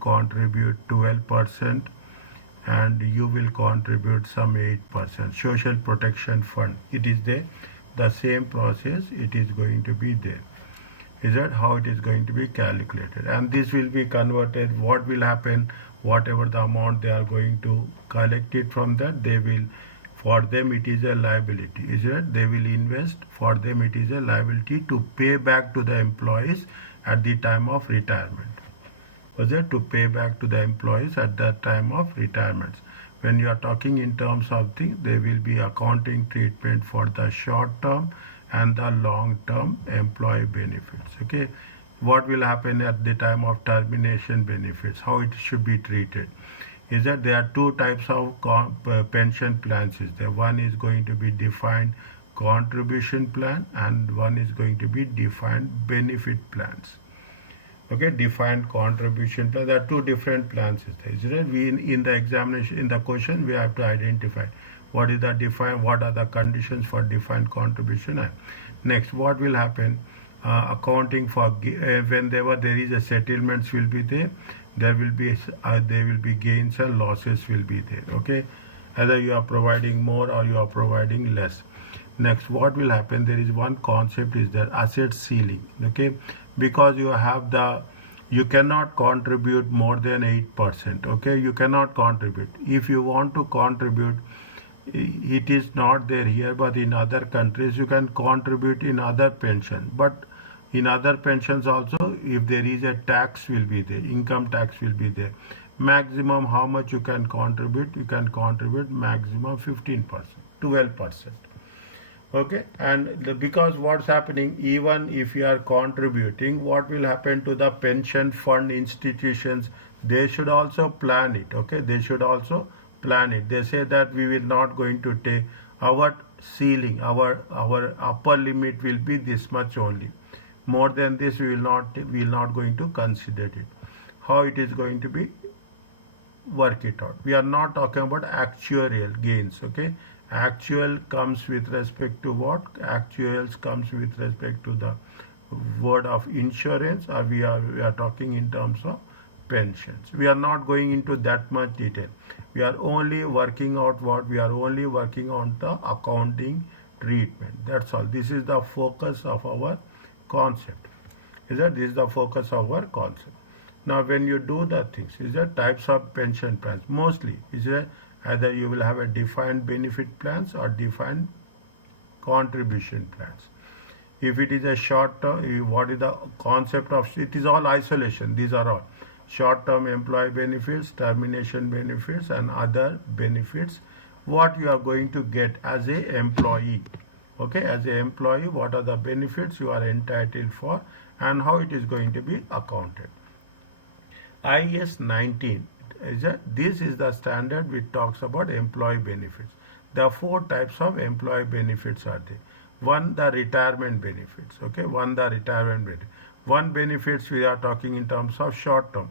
contribute 12% and you will contribute some 8%. Social protection fund, it is there, the same process it is going to be there. Is that how it is going to be calculated? And this will be converted. What will happen? Whatever the amount they are going to collect it from that, they will, for them it is a liability. Is it? They will invest. For them it is a liability to pay back to the employees at the time of retirement. Was it to pay back to the employees at that time of retirement? When you are talking in terms of things, there will be accounting treatment for the short term and the long term employee benefits. Okay, what will happen at the time of termination benefits, how it should be treated is that there are two types of pension plans is there. One is going to be defined contribution plan and one is going to be defined benefit plans. Okay, defined contribution plan, there are two different plans is there, isn't it? We in the examination, in the question, we have to identify what is the defined, what are the conditions for defined contribution. And next, what will happen, accounting for whenever there is a settlements will be there, there will be gains and losses will be there. Okay, either you are providing more or you are providing less. Next, what will happen, there is one concept is that asset ceiling. Okay, because you cannot contribute more than 8%. Okay, you cannot contribute. If you want to contribute, it is not there here, but in other countries you can contribute in other pension. But in other pensions also, if there is a tax will be there, income tax will be there. Maximum how much you can contribute? You can contribute maximum 15%, 12%. Okay, and because what's happening, even if you are contributing, what will happen to the pension fund institutions? They should also plan it. Okay, they should also plan it. They say that we will not going to take our ceiling, our upper limit will be this much only. More than this we will not going to consider it. How it is going to be, work it out. We are not talking about actuarial gains. Okay, actual comes with respect to what? Actuals comes with respect to the word of insurance, or we are talking in terms of pensions. We are not going into that much detail. We are only working out what? We are only working on the accounting treatment. That's all. This is the focus of our concept. Is that this is the focus of our concept? Now, when you do the things, is there types of pension plans? Mostly, is there either you will have a defined benefit plans or defined contribution plans. If it is a short term, what is the concept of it? Is all isolation. These are all short term employee benefits, termination benefits, and other benefits. What you are going to get as a employee. Okay, as a employee, what are the benefits you are entitled for and how it is going to be accounted. IS 19. This is the standard which talks about employee benefits. There are four types of employee benefits are there. One, the retirement benefits. Okay, one, the retirement benefit. One, benefits we are talking in terms of short term,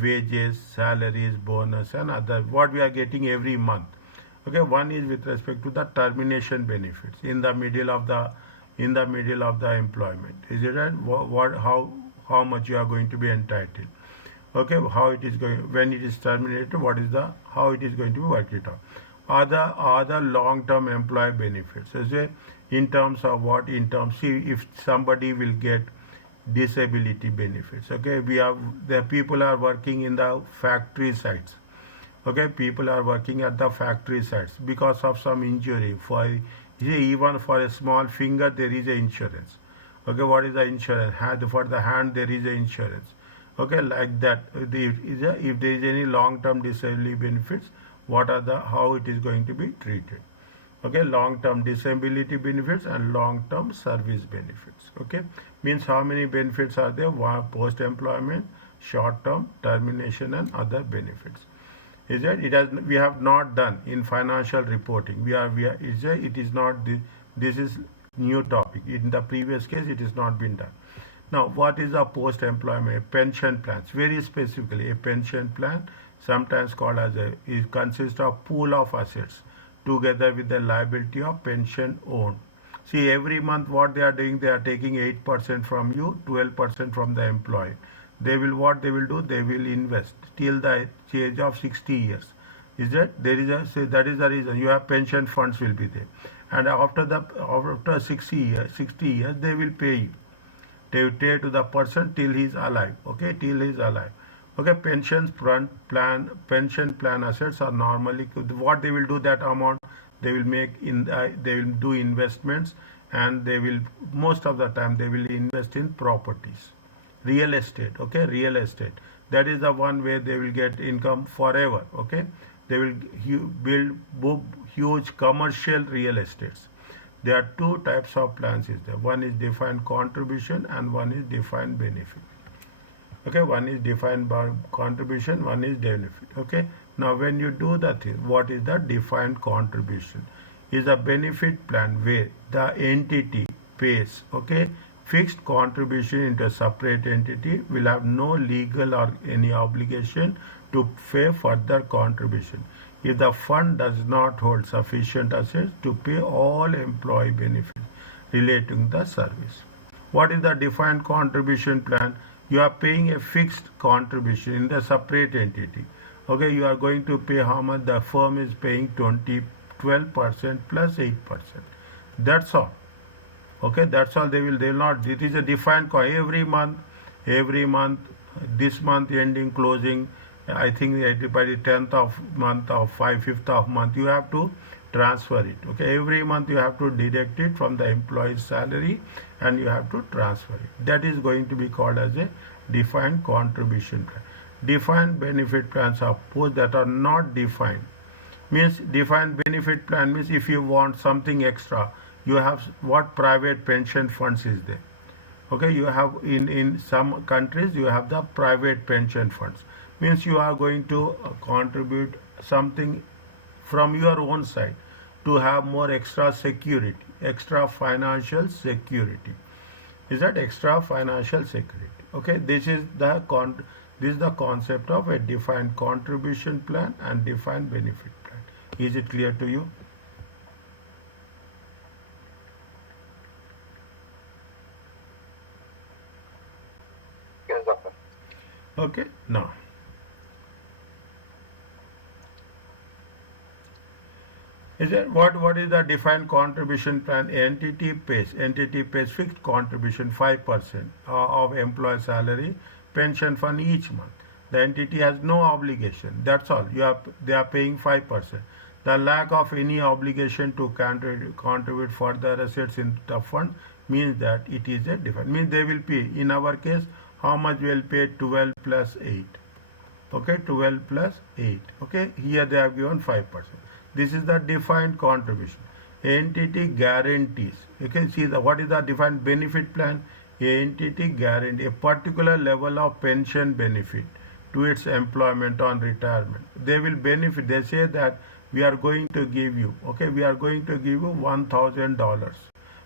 wages, salaries, bonus, and other what we are getting every month. Okay, one is with respect to the termination benefits in the middle of the employment. Is it right? How much you are going to be entitled? Okay, how it is going when it is terminated, what is the how it is going to be worked it out. Other long-term employee benefits. In terms of what? In terms, see, if somebody will get disability benefits. Okay, the people are working in the factory sites. Okay, people are working at the factory sites because of some injury. Even for a small finger there is a insurance. Okay, what is the insurance? For the hand there is a insurance. Okay, like that. If there is any long-term disability benefits, how it is going to be treated. Okay, long-term disability benefits and long-term service benefits. Okay, means how many benefits are there? Post-employment, short-term, termination, and other benefits. Is that we have not done in financial reporting. It is not this is new topic. In the previous case, it is not been done. Now, what is a post-employment pension plans? Very specifically, a pension plan, sometimes called as it consists of pool of assets together with the liability of pension owned. See, every month what they are doing, they are taking 8% from you, 12% from the employee. They will, what they will do, they will invest till the age of 60 years. Is that there is a, so that is the reason you have pension funds will be there, and after 60 years they will pay you. They will pay to the person till he is alive. Okay, till he is alive. Okay, pension plan assets are normally, what they will do, that amount they will make in they will do investments, and they will, most of the time they will invest in properties, real estate. Okay, real estate, that is the one where they will get income forever. Okay, they will build huge commercial real estates. There are two types of plans is there. One is defined contribution and one is defined benefit. Okay, one is defined by contribution, one is benefit. Okay, now when you do the thing, what is the defined contribution? Is a benefit plan where the entity pays, okay, fixed contribution into a separate entity, will have no legal or any obligation to pay further contribution if the fund does not hold sufficient assets to pay all employee benefits relating to the service. What is the defined contribution plan? You are paying a fixed contribution in the separate entity. Okay, you are going to pay how much? The firm is paying 12% plus 8%. That's all. Okay, that's all. They will not. It is a defined every month. This month ending closing, I think by the 10th of month or 5th of month, you have to transfer it. Okay, every month you have to deduct it from the employee's salary and you have to transfer it. That is going to be called as a defined contribution plan. Defined benefit plans are those that are not defined. Means defined benefit plan means if you want something extra, you have what private pension funds is there. Okay, you have in some countries you have the private pension funds. Means you are going to contribute something from your own side to have more extra security, extra financial security. Is that extra financial security? Okay, this is the concept of a defined contribution plan and defined benefit plan. Is it clear to you? Yes, doctor. Okay, now is it what is the defined contribution plan? Entity pays fixed contribution 5% of employee salary pension fund each month. The entity has no obligation. That's all. They are paying 5%. The lack of any obligation to contribute further assets in the fund means that it is a defined. Means they will pay. In our case, how much will pay? 12 plus 8. Okay, 12 plus 8. Okay, here they have given 5%. This is the defined contribution. Entity guarantees. You can see what is the defined benefit plan? Entity guarantee a particular level of pension benefit to its employment on retirement. They will benefit. They say that we are going to give you. Okay, we are going to give you $1,000.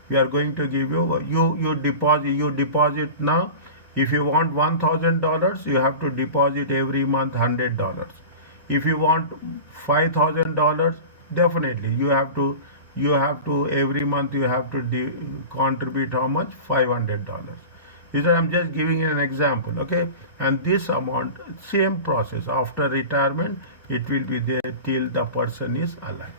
We are going to give you deposit now. If you want $1,000, you have to deposit every month $100. If you want $5,000, definitely you have to every month you have to contribute how much? $500. These are, I'm just giving you an example. Okay, and this amount, same process after retirement, it will be there till the person is alive.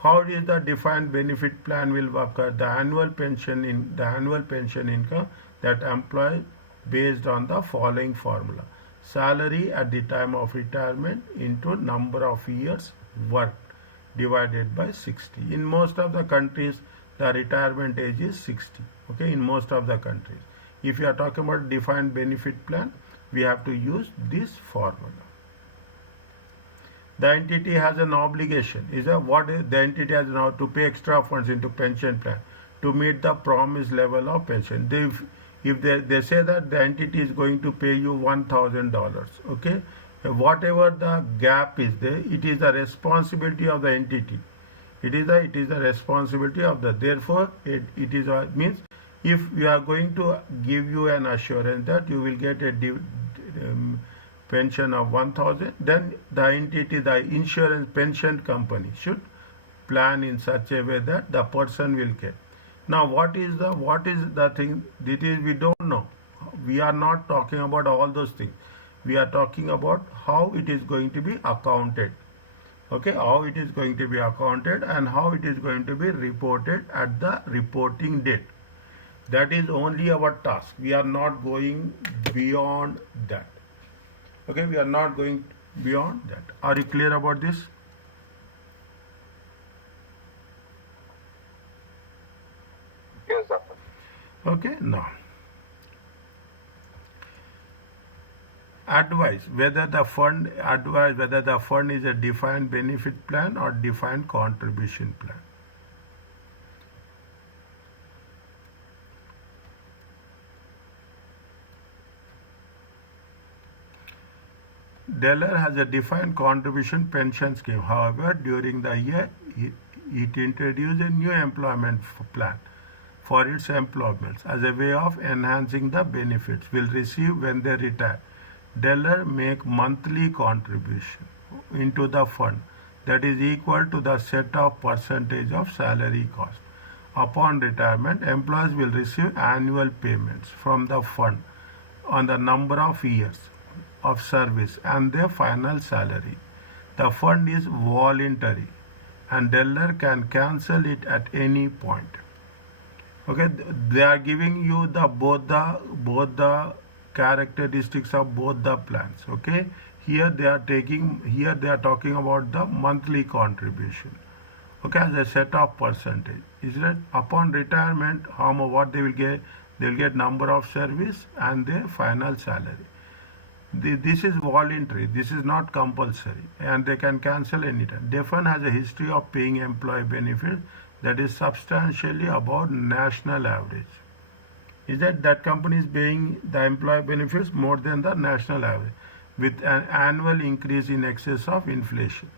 How is the defined benefit plan will work? The annual pension income that employee based on the following formula: salary at the time of retirement into number of years worked divided by 60. In most of the countries, the retirement age is 60. Okay, in most of the countries. If you are talking about defined benefit plan, we have to use this formula. The entity has an obligation. The entity has now to pay extra funds into pension plan to meet the promised level of pension. If they say that the entity is going to pay you $1,000, okay, whatever the gap is there, it is the responsibility of the entity. It is the responsibility of the. Therefore, it means if we are going to give you an assurance that you will get a pension of 1,000, then the entity, the insurance pension company should plan in such a way that the person will get. Now, what is the thing? That is, we don't know. We are not talking about all those things. We are talking about how it is going to be accounted. Okay, how it is going to be accounted and how it is going to be reported at the reporting date. That is only our task. We are not going beyond that. Okay, we are not going beyond that. Are you clear about this? Yes, doctor. Okay, now advise whether the fund is a defined benefit plan or defined contribution plan. Deller has a defined contribution pension scheme. However, during the year, it introduced a new employment plan for its employees as a way of enhancing the benefits will receive when they retire. Deller make monthly contribution into the fund that is equal to the set of percentage of salary cost. Upon retirement, employees will receive annual payments from the fund on the number of years of service and their final salary. The fund is voluntary and Deller can cancel it at any point. Okay, they are giving you the both the characteristics of both the plans. Okay, here they are talking about the monthly contribution. Okay, as a set of percentage. Is that upon retirement, what they will get? They will get number of service and their final salary. This is voluntary. This is not compulsory, and they can cancel anytime. DEFN has a history of paying employee benefits that is substantially above national average. Is that company is paying the employee benefits more than the national average, with an annual increase in excess of inflation.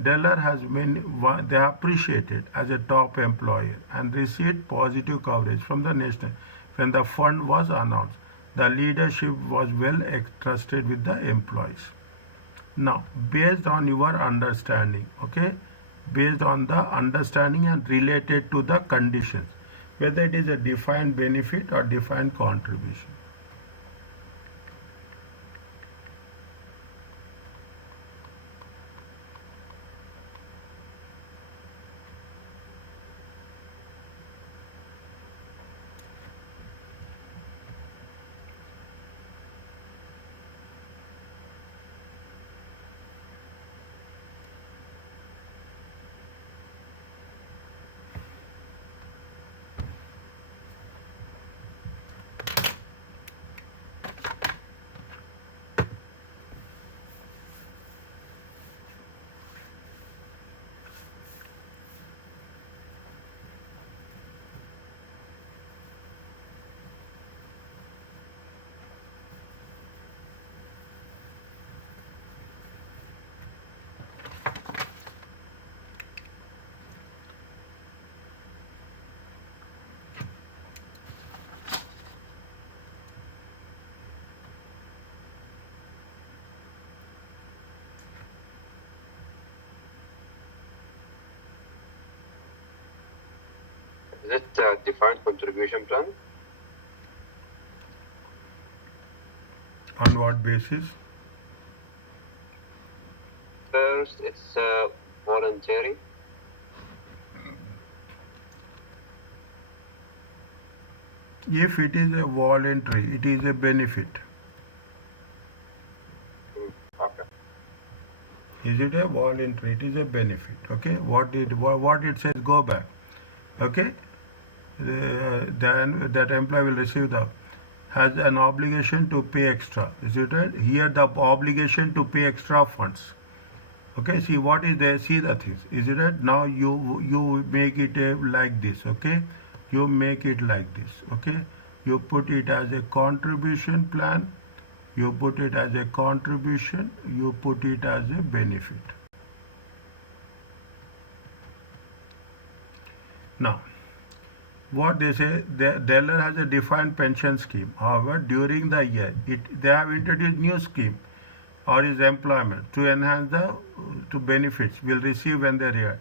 Deller has been they are appreciated as a top employer and received positive coverage from the national when the fund was announced. The leadership was well trusted with the employees. Now, based on your understanding, okay, based on the understanding and related to the conditions, whether it is a defined benefit or defined contribution. Is it a defined contribution plan? On what basis? First, it's voluntary. If it is a voluntary, it is a benefit. Okay. Is it a voluntary? It is a benefit. Okay. What it says? Go back. Okay. Then that employee will receive has an obligation to pay extra. Is it right? Here the obligation to pay extra funds. Okay. See what is there. See the things. Is it right? Now you make it like this. Okay. You make it like this. Okay. You put it as a contribution plan. You put it as a contribution. You put it as a benefit. Now, what they say, Deller has a defined pension scheme. However, during the year, they have introduced new scheme or his employment to enhance the to benefits will receive when they retire.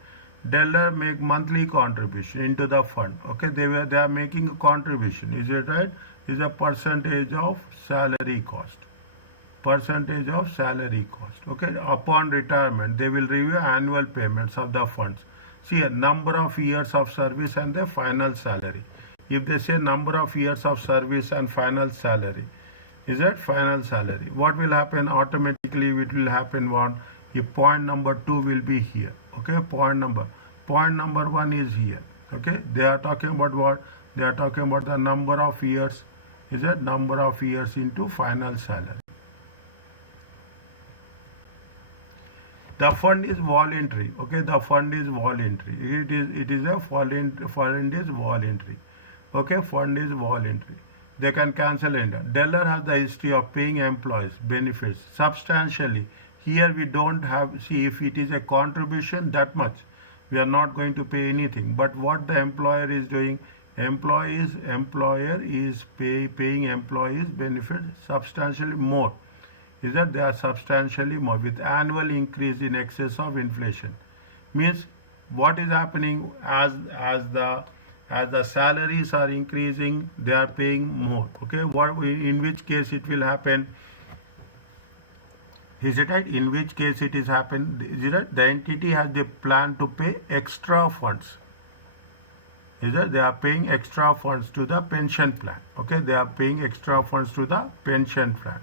Deller make monthly contribution into the fund. Okay, they are making a contribution. Is it right? is a percentage of salary cost. Percentage of salary cost. Okay, upon retirement, they will review annual payments of the funds. See a number of years of service and the final salary. If they say number of years of service and final salary, is that final salary? What will happen automatically? It will happen one. If point number 2 will be here. Okay, point number 1 is here. Okay, they are talking about what? They are talking about the number of years. Is that number of years into final salary? The fund is voluntary. Okay, the fund is voluntary. It is a fund is voluntary. Okay, fund is voluntary. They can cancel it. Deller has the history of paying employees benefits substantially. Here we don't have, see, if it is a contribution that much, we are not going to pay anything. But what the employer is doing, employer is paying employees benefits substantially more. Is that they are substantially more with annual increase in excess of inflation. Means what is happening as the salaries are increasing, they are paying more. Okay, what in which case it will happen? Is it right? In which case it is happen? Is it right? The entity has the plan to pay extra funds. Is that they are paying extra funds to the pension plan. Okay, they are paying extra funds to the pension plan.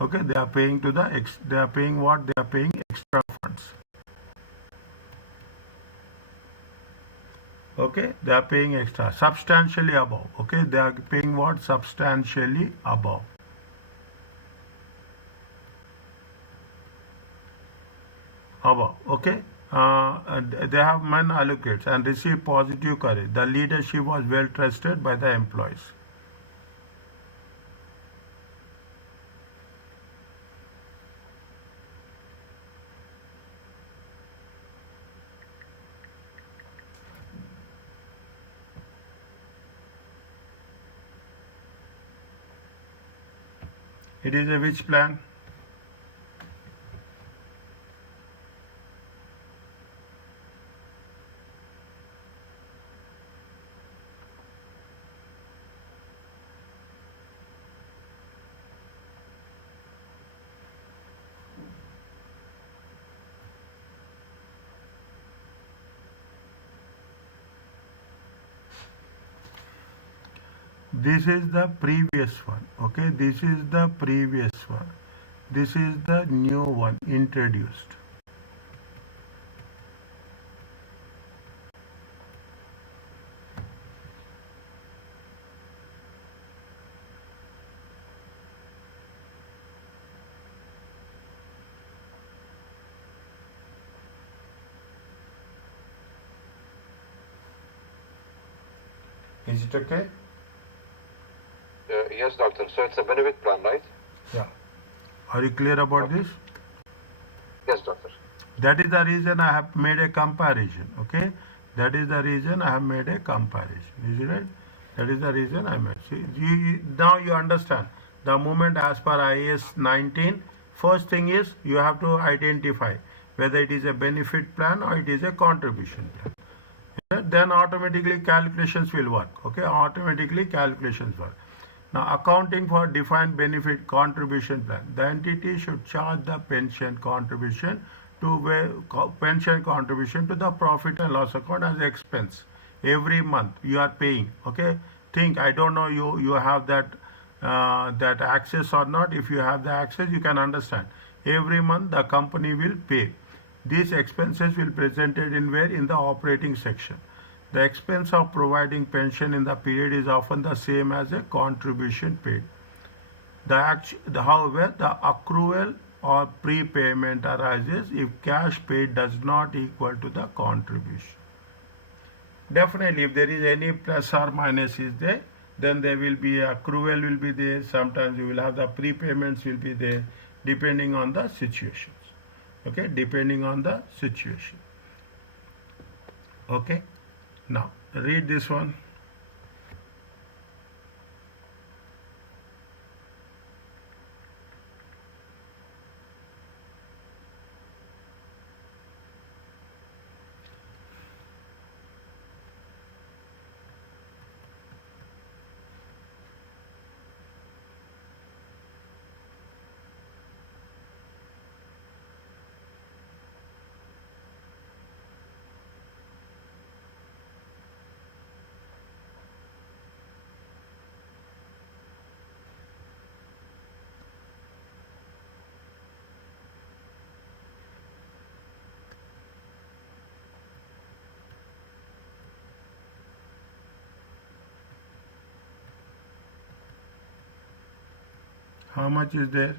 Okay, they are paying to the they are paying what? They are paying extra funds. Okay, they are paying extra substantially above. Okay, they are paying what? Substantially above. Above. Okay, they have men allocates and receive positive courage. The leadership was well trusted by the employees. It is a which plan? This is the previous one. Okay, this is the previous one. This is the new one introduced. Is it okay? Yes, doctor. So it's a benefit plan, right? Yeah. Are you clear about this? Yes, doctor. That is the reason I have made a comparison. Okay, that is the reason I have made a comparison. Is it right? That is the reason I made. See, now you understand. The moment as per IAS 19, first thing is you have to identify whether it is a benefit plan or it is a contribution plan. Then automatically calculations will work. Okay, automatically calculations work. Now, accounting for defined benefit contribution plan, the entity should charge the pension contribution to the profit and loss account as expense every month. You are paying. Okay, think, I don't know you have that that access or not. If you have the access, you can understand. Every month the company will pay. These expenses will be presented in where? In the operating section. The expense of providing pension in the period is often the same as a contribution paid. However, the accrual or prepayment arises if cash paid does not equal to the contribution. Definitely, if there is any plus or minus is there, then there will be accrual will be there. Sometimes you will have the prepayments will be there, depending on the situations. Okay, depending on the situation. Okay. Now, read this one. How much is there?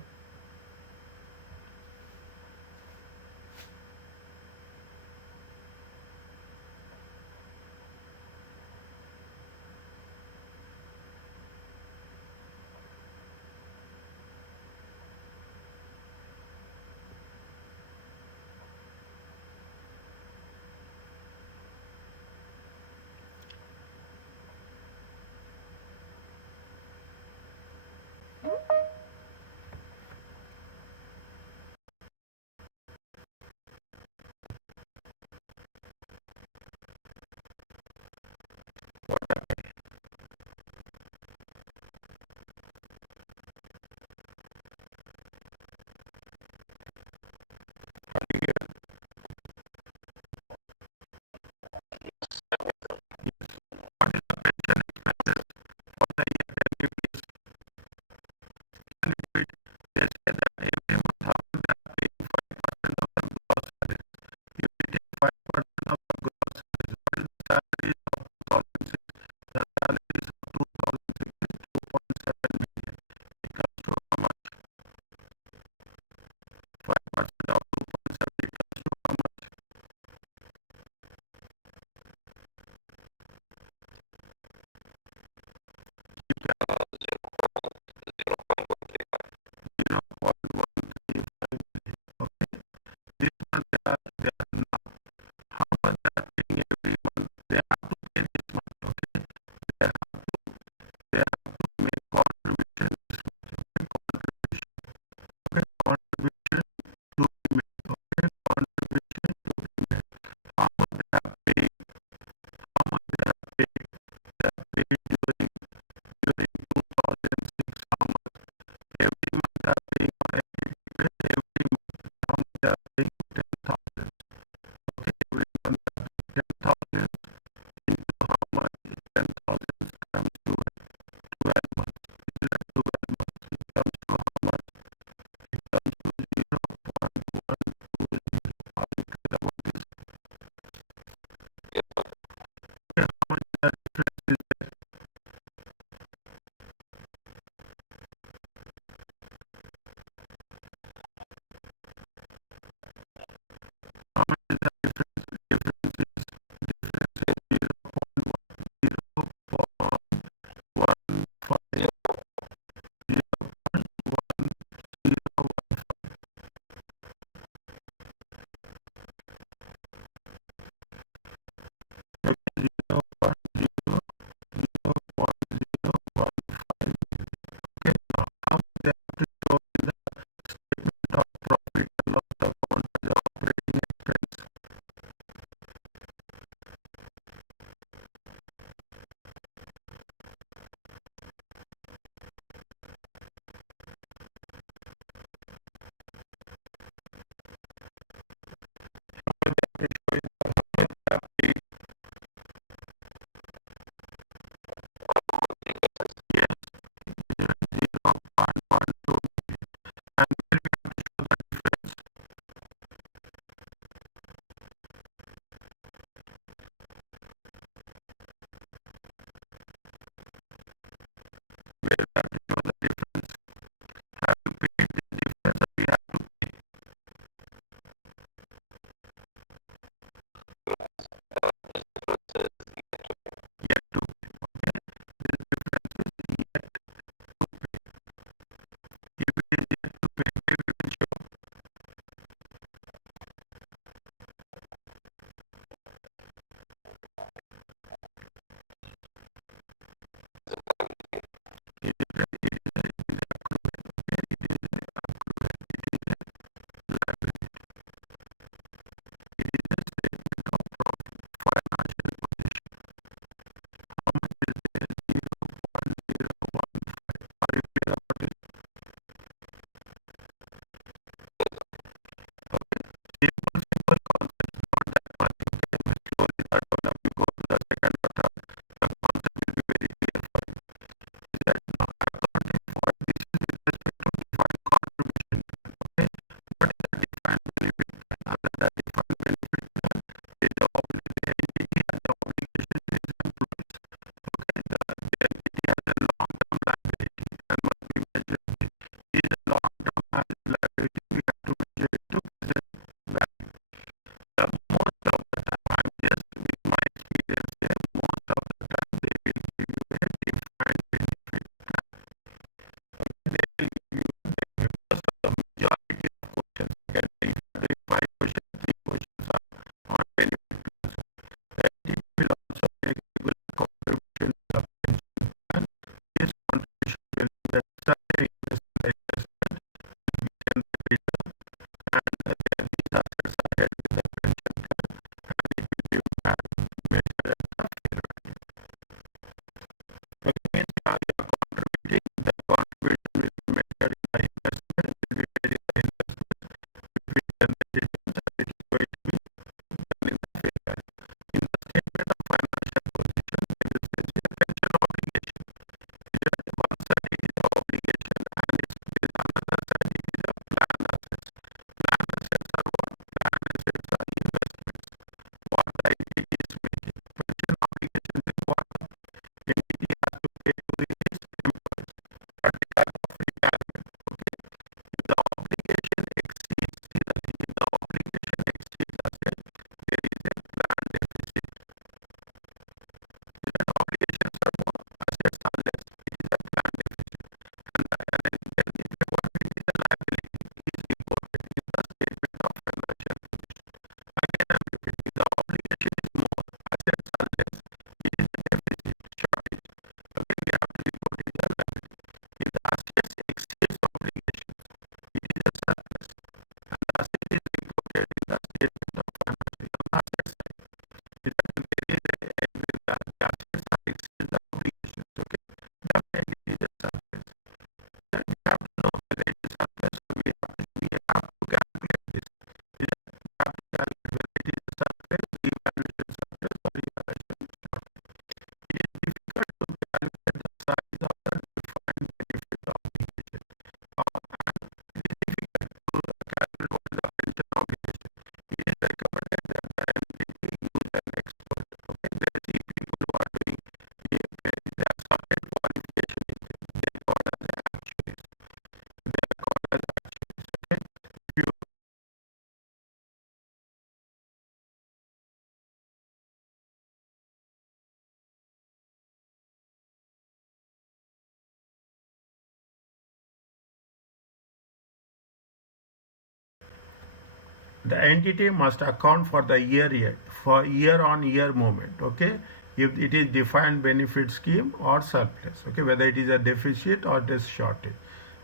The entity must account for the year on year movement. Okay, if it is defined benefit scheme or surplus. Okay, whether it is a deficit or this shortage.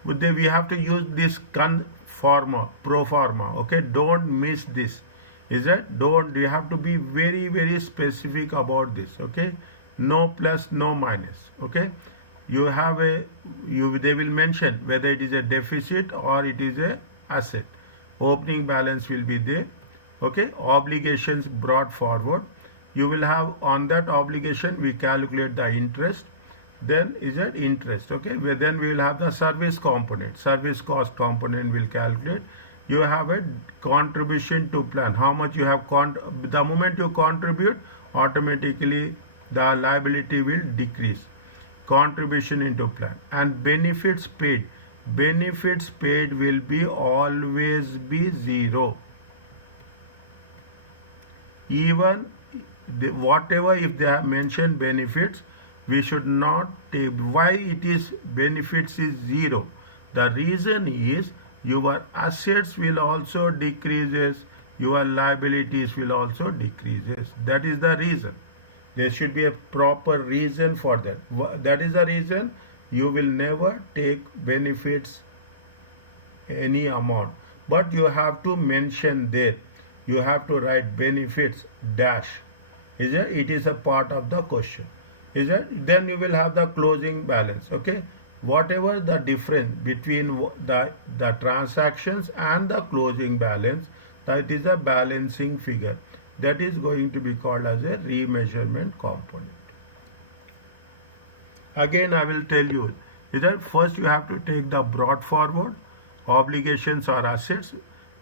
But then we have to use this pro forma. Okay, don't miss this. Is that don't you have to be very specific about this. Okay, no plus, no minus. Okay, you have a they will mention whether it is a deficit or it is a asset. Opening balance will be there. Okay, obligations brought forward. You will have on that obligation we calculate the interest. Then is that interest. Okay, then we will have the service component. Service cost component will calculate. You have a contribution to plan. How much you have the moment you contribute, automatically the liability will decrease. Contribution into plan and benefits paid. Benefits paid will be always be zero. Even whatever if they have mentioned benefits, we should not take. Why it is benefits is zero? The reason is your assets will also decreases, your liabilities will also decreases. That is the reason. There should be a proper reason for that. That is the reason you will never take benefits any amount. But you have to mention there. You have to write benefits dash. Is it? It is a part of the question. Is it? Then you will have the closing balance. Okay. Whatever the difference between the transactions and the closing balance, that is a balancing figure. That is going to be called as a remeasurement component. Again, I will tell you is that first you have to take the brought forward obligations or assets.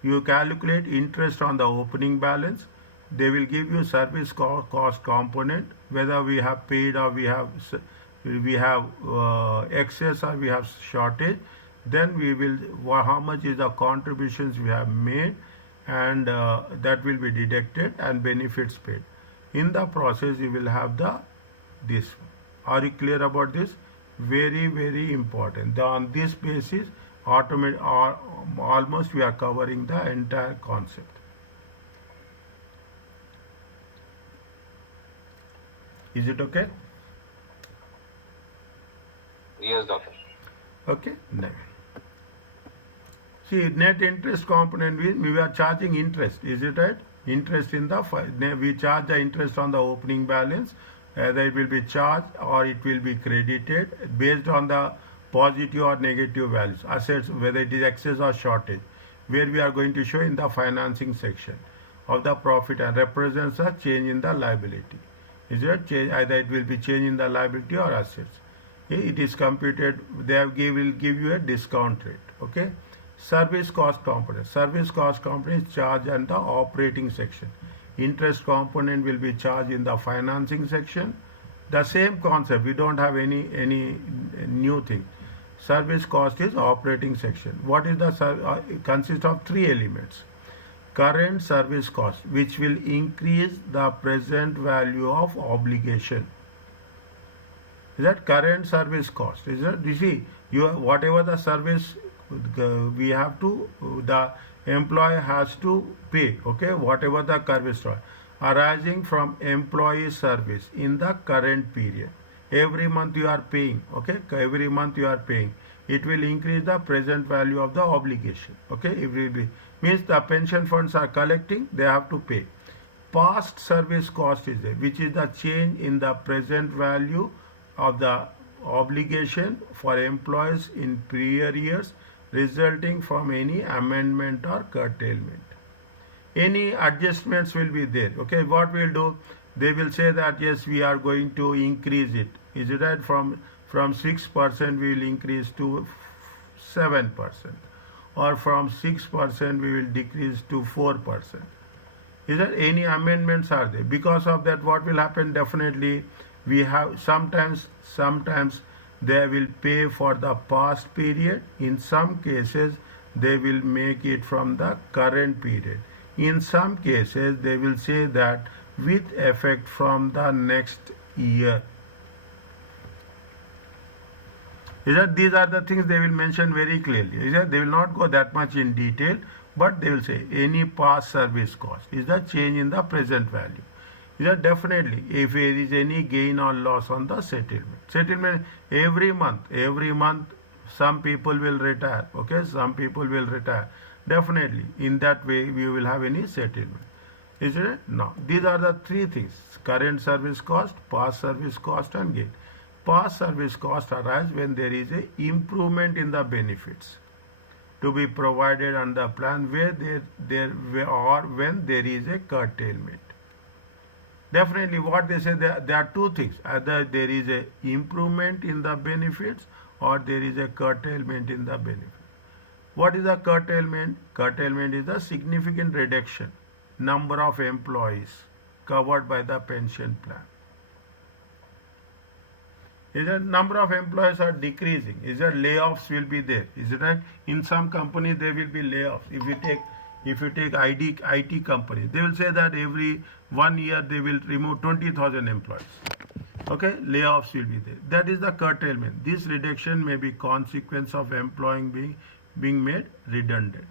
You calculate interest on the opening balance. They will give you service cost component, whether we have paid or we have excess or we have shortage. Then we will how much is the contributions we have made, and that will be deducted and benefits paid. In the process, you will have this. Are you clear about this? Very important. On this basis, almost we are covering the entire concept. Is it okay? Yes, doctor. Okay. Next. See, net interest component means we are charging interest. Is it right? Interest in we charge the interest on the opening balance. Either it will be charged or it will be credited based on the positive or negative values. Assets, whether it is excess or shortage, where we are going to show in the financing section of the profit and represents a change in the liability. Is it change? Either it will be change in the liability or assets. It is computed. Will give you a discount rate. Okay. Service cost component. Service cost component is charged in the operating section. Interest component will be charged in the financing section. The same concept. We don't have any new thing. Service cost is operating section. What is the consists of three elements. Current service cost, which will increase the present value of obligation. Is that current service cost? Is that, you see, whatever the service we have to, the employee has to pay. Okay, whatever the service arising from employee service in the current period. Every month you are paying. Okay, every month you are paying. It will increase the present value of the obligation. Okay, means the pension funds are collecting, they have to pay. Past service cost is there, which is the change in the present value of the obligation for employees in prior years resulting from any amendment or curtailment. Any adjustments will be there. Okay, what we'll do, they will say that yes, we are going to increase it. Is it right? From 6% we will increase to 7%, or from 6% we will decrease to 4%. Is there any amendments are there? Because of that, what will happen? Definitely, we have sometimes they will pay for the past period. In some cases, they will make it from the current period. In some cases, they will say that with effect from the next year. These are the things they will mention very clearly. They will not go that much in detail. But they will say any past service cost is the change in the present value. Is that definitely if there is any gain or loss on the settlement. Settlement every month some people will retire. Okay, some people will retire. Definitely in that way we will have any settlement. Isn't it? No. These are the three things: current service cost, past service cost, and gain. Past service cost arise when there is a improvement in the benefits to be provided under the plan where there or when there is a curtailment. Definitely what they say, there are two things: either there is a improvement in the benefits or there is a curtailment in the benefits. What is a curtailment? Curtailment is a significant reduction number of employees covered by the pension plan. Is that number of employees are decreasing? Is that layoffs will be there? Is it right? In some companies there will be layoffs. If you take IT company, they will say that every 1 year they will remove 20,000 employees. Okay, layoffs will be there. That is the curtailment. This reduction may be consequence of employing being made redundant.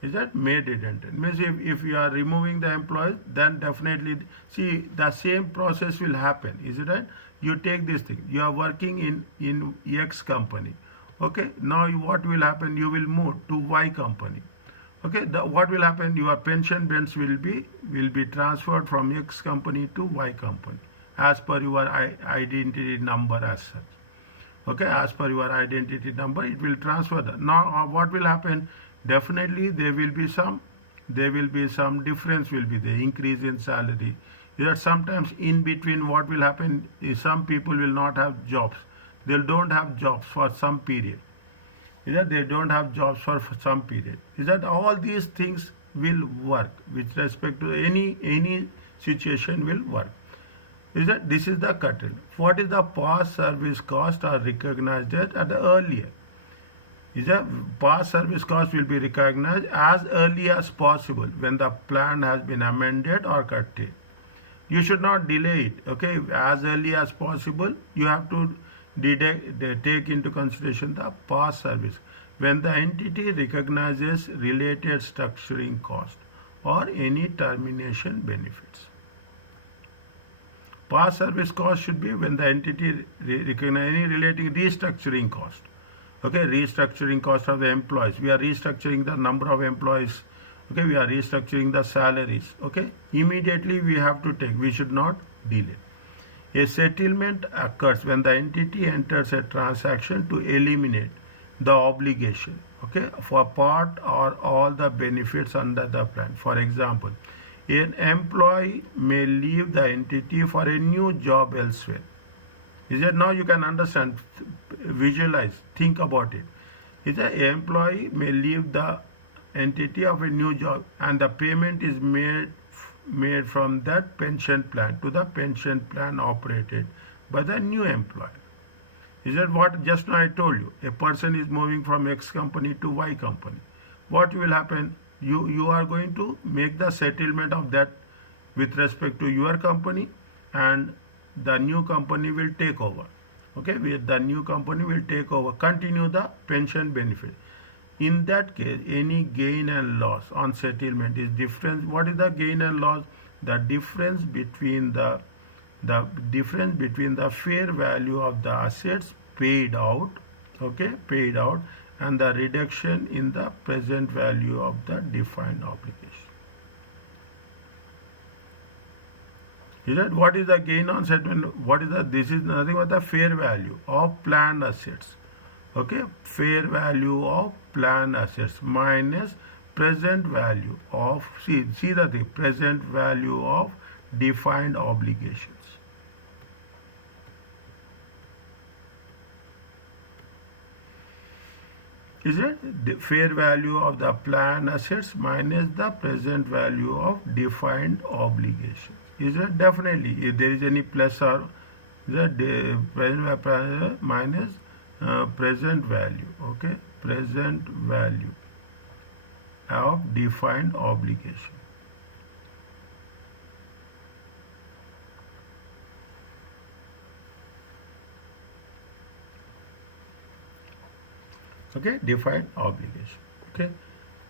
Is that made redundant? Means if you are removing the employees, then definitely see the same process will happen. Is it right? You take this thing. You are working in X company. Okay. Now what will happen? You will move to Y company. Okay. What will happen? Your pension benefits will be transferred from X company to Y company as per your identity number as such. Okay, as per your identity number it will transfer that. Now what will happen? Definitely there will be some difference will be there, increase in salary. That sometimes in between what will happen is some people will not have jobs, they don't have jobs for some period. Is that they don't have jobs for some period. Is that all these things will work with respect to any situation will work. Is that this is the curtailment. What is the past service cost are recognized at the earlier? Is that past service cost will be recognized as early as possible when the plan has been amended or curtailed. You should not delay it. Okay, as early as possible you have to take into consideration the past service when the entity recognizes related structuring cost or any termination benefits. Past service cost should be when the entity recognizes any relating restructuring cost. Okay, restructuring cost of the employees. We are restructuring the number of employees. Okay, we are restructuring the salaries. Okay, immediately we have to take. We should not delay. A settlement occurs when the entity enters a transaction to eliminate the obligation. Okay, for part or all the benefits under the plan. For example, an employee may leave the entity for a new job elsewhere. Is that now you can understand, visualize, think about it. Is that an employee may leave the entity of a new job and the payment is made from that pension plan to the pension plan operated by the new employer. Is that what just now I told you? A person is moving from X company to Y company. What will happen? You are going to make the settlement of that with respect to your company, and the new company will take over. Okay, the new company will take over, continue the pension benefit. In that case, any gain and loss on settlement is difference. What is the gain and loss? The difference between the fair value of the assets paid out, okay, paid out, and the reduction in the present value of the defined obligation. Is that what is the gain on settlement? What is the, this is nothing but the fair value of planned assets. Okay, fair value of planned assets minus present value of, see the thing, present value of defined obligations. Is it the fair value of the planned assets minus the present value of defined obligation? Is it definitely if there is any plus or the present value minus present value, okay, present value of defined obligation. Okay, defined obligation. Okay,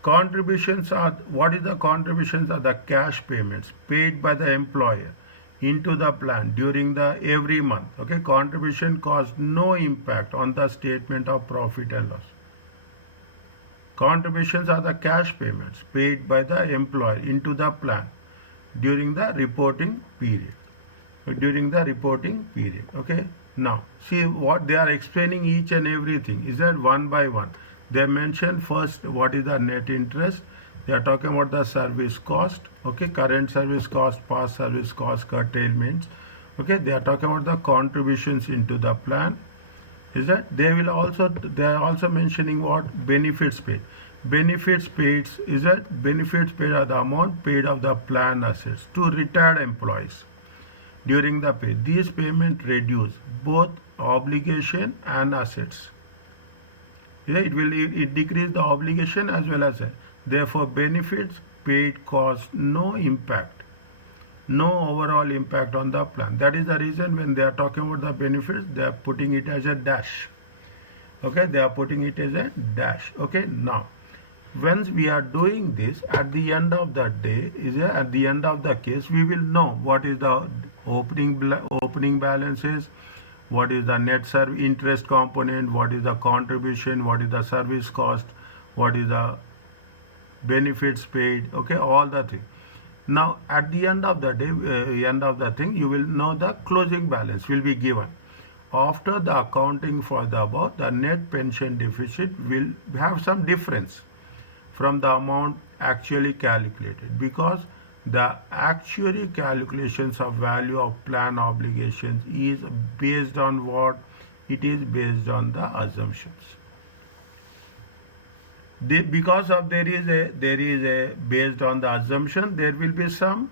Contributions are, what is the contributions are the cash payments paid by the employer into the plan during the every month. Okay, contribution cause no impact on the statement of profit and loss. Contributions are the cash payments paid by the employer into the plan during the reporting period. During the reporting period. Okay. Now, see what they are explaining each and everything. Is that one by one? They mention first what is the net interest. They are talking about the service cost. Okay, current service cost, past service cost, curtailments. Okay, they are talking about the contributions into the plan. Is that they are also mentioning what benefits paid. Benefits paid is that benefits paid are the amount paid of the plan assets to retired employees during the pay. These payments reduce both obligation and assets. It decrease the obligation as well as therefore benefits paid cause no impact, no overall impact on the plan. That is the reason when they are talking about the benefits, they are putting it as a dash. Okay, they are putting it as a dash. Okay, now once we are doing this, at the end of the day, at the end of the case, we will know what is the opening balances, what is the net interest component, what is the contribution, what is the service cost, what is the benefits paid. Okay, all the thing. Now at the end of the day, end of the thing, you will know the closing balance will be given. After the accounting for the above, the net pension deficit will have some difference from the amount actually calculated, because the actuary calculations of value of plan obligations is based on what? It is based on the assumptions. Because of there is a based on the assumption, there will be some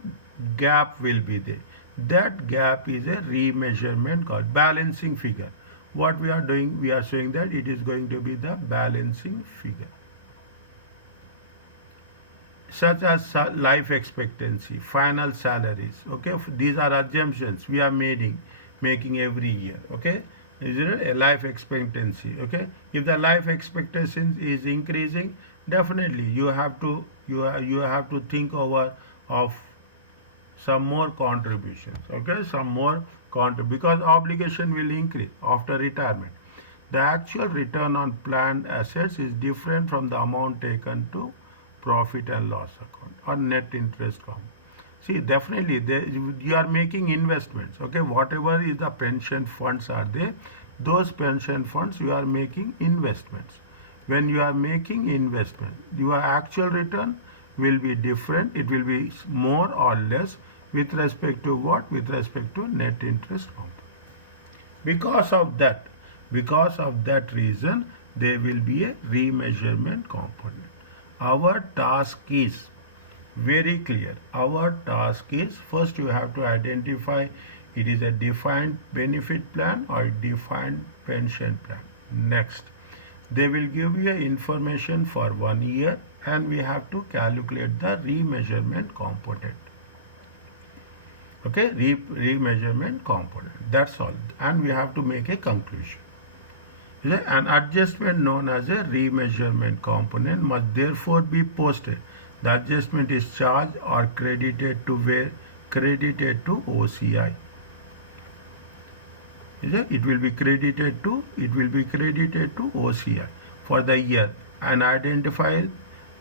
gap will be there. That gap is a remeasurement called balancing figure. What we are doing, we are saying that it is going to be the balancing figure, such as life expectancy, final salaries. Okay, these are assumptions we are making every year. Okay, is it a life expectancy? Okay, if the life expectancy is increasing, definitely you have to think over of some more contributions. Okay, some more because obligation will increase after retirement. The actual return on planned assets is different from the amount taken to profit and loss account or net interest account. See, definitely you are making investments. Okay, whatever is the pension funds are there, those pension funds you are making investments. When you are making investment, your actual return will be different. It will be more or less with respect to what? With respect to net interest account. Because of that reason, there will be a remeasurement component. Our task is very clear. Our task is, first you have to identify it is a defined benefit plan or defined pension plan. Next, they will give you information for 1 year and we have to calculate the remeasurement component. Okay, remeasurement component. That's all. And we have to make a conclusion. An adjustment known as a remeasurement component must therefore be posted. The adjustment is charged or credited to where? Credited to OCI. It will be credited to OCI for the year and identified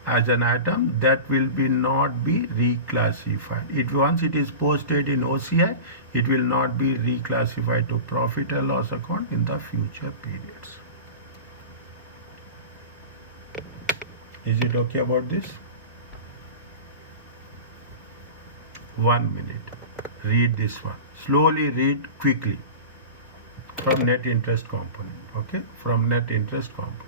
as an item that will not be reclassified. Once it is posted in OCI, it will not be reclassified to profit and loss account in the future periods. Is it okay about this? 1 minute. Read this one. Slowly read quickly. From net interest component. Okay? From net interest component.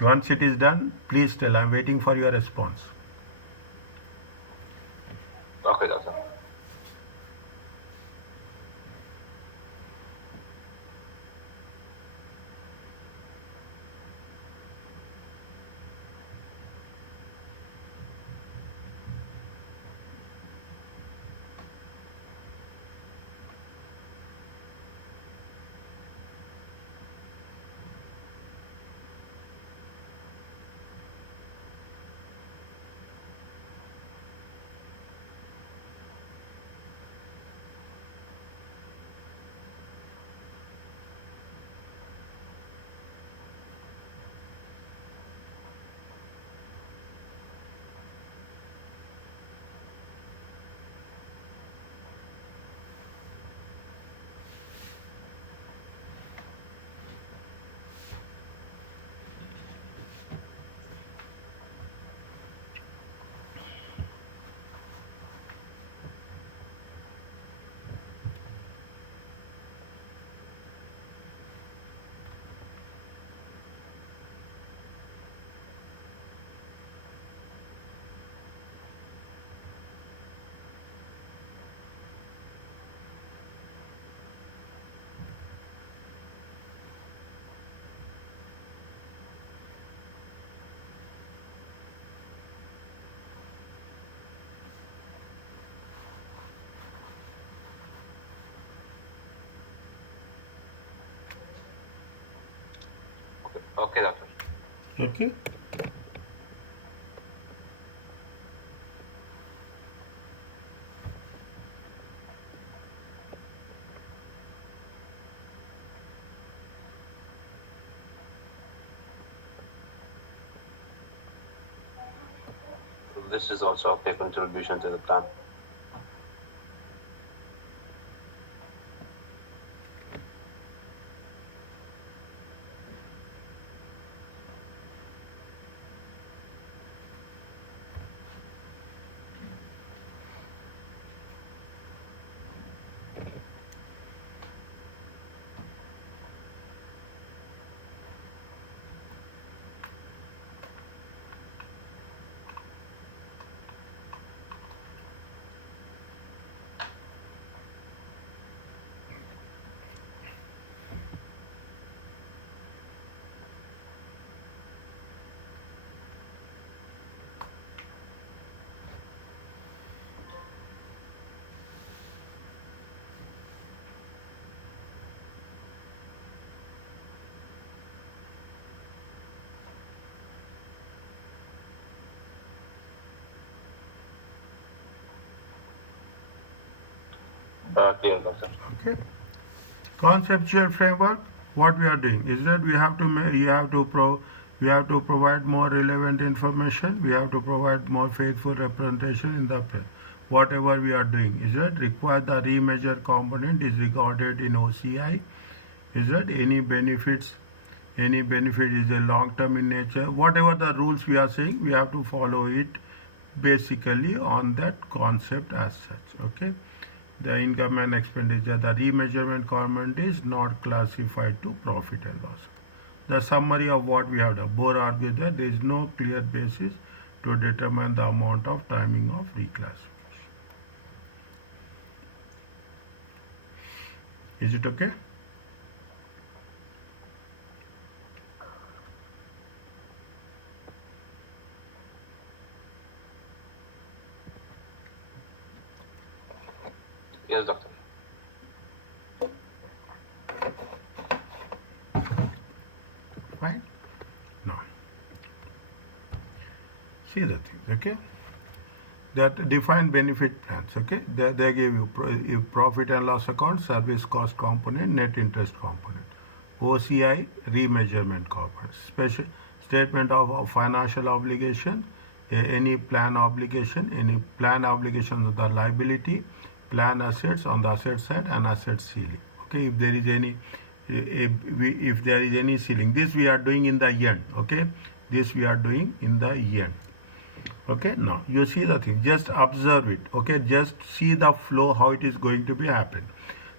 Once it is done, please tell. I am waiting for your response. Okay, doctor. Okay, doctor. Okay. This is also a contribution to the plan. Clear, doctor. Okay. Conceptual framework. What we are doing is that we have to we have to provide more relevant information. We have to provide more faithful representation in the plan. Whatever we are doing is that require the remeasure component is recorded in OCI. Is that any benefit is a long term in nature. Whatever the rules we are saying, we have to follow it basically on that concept as such. Okay. The income and expenditure, the remeasurement component is not classified to profit and loss. The summary of what we have done. Bohr argues that there is no clear basis to determine the amount of timing of reclassification. Is it okay? Yes, doctor. Right? Now, see the things, okay? That defined benefit plans, okay? They give you profit and loss account, service cost component, net interest component, OCI, remeasurement component, special statement of financial obligation, any plan obligation on the liability, plan assets on the asset side, and asset ceiling. Okay, if there is any if there is any ceiling, this we are doing in the end. Okay, this we are doing in the end. Okay, now you see the thing, just observe it. Okay, just see the flow, how it is going to be happen.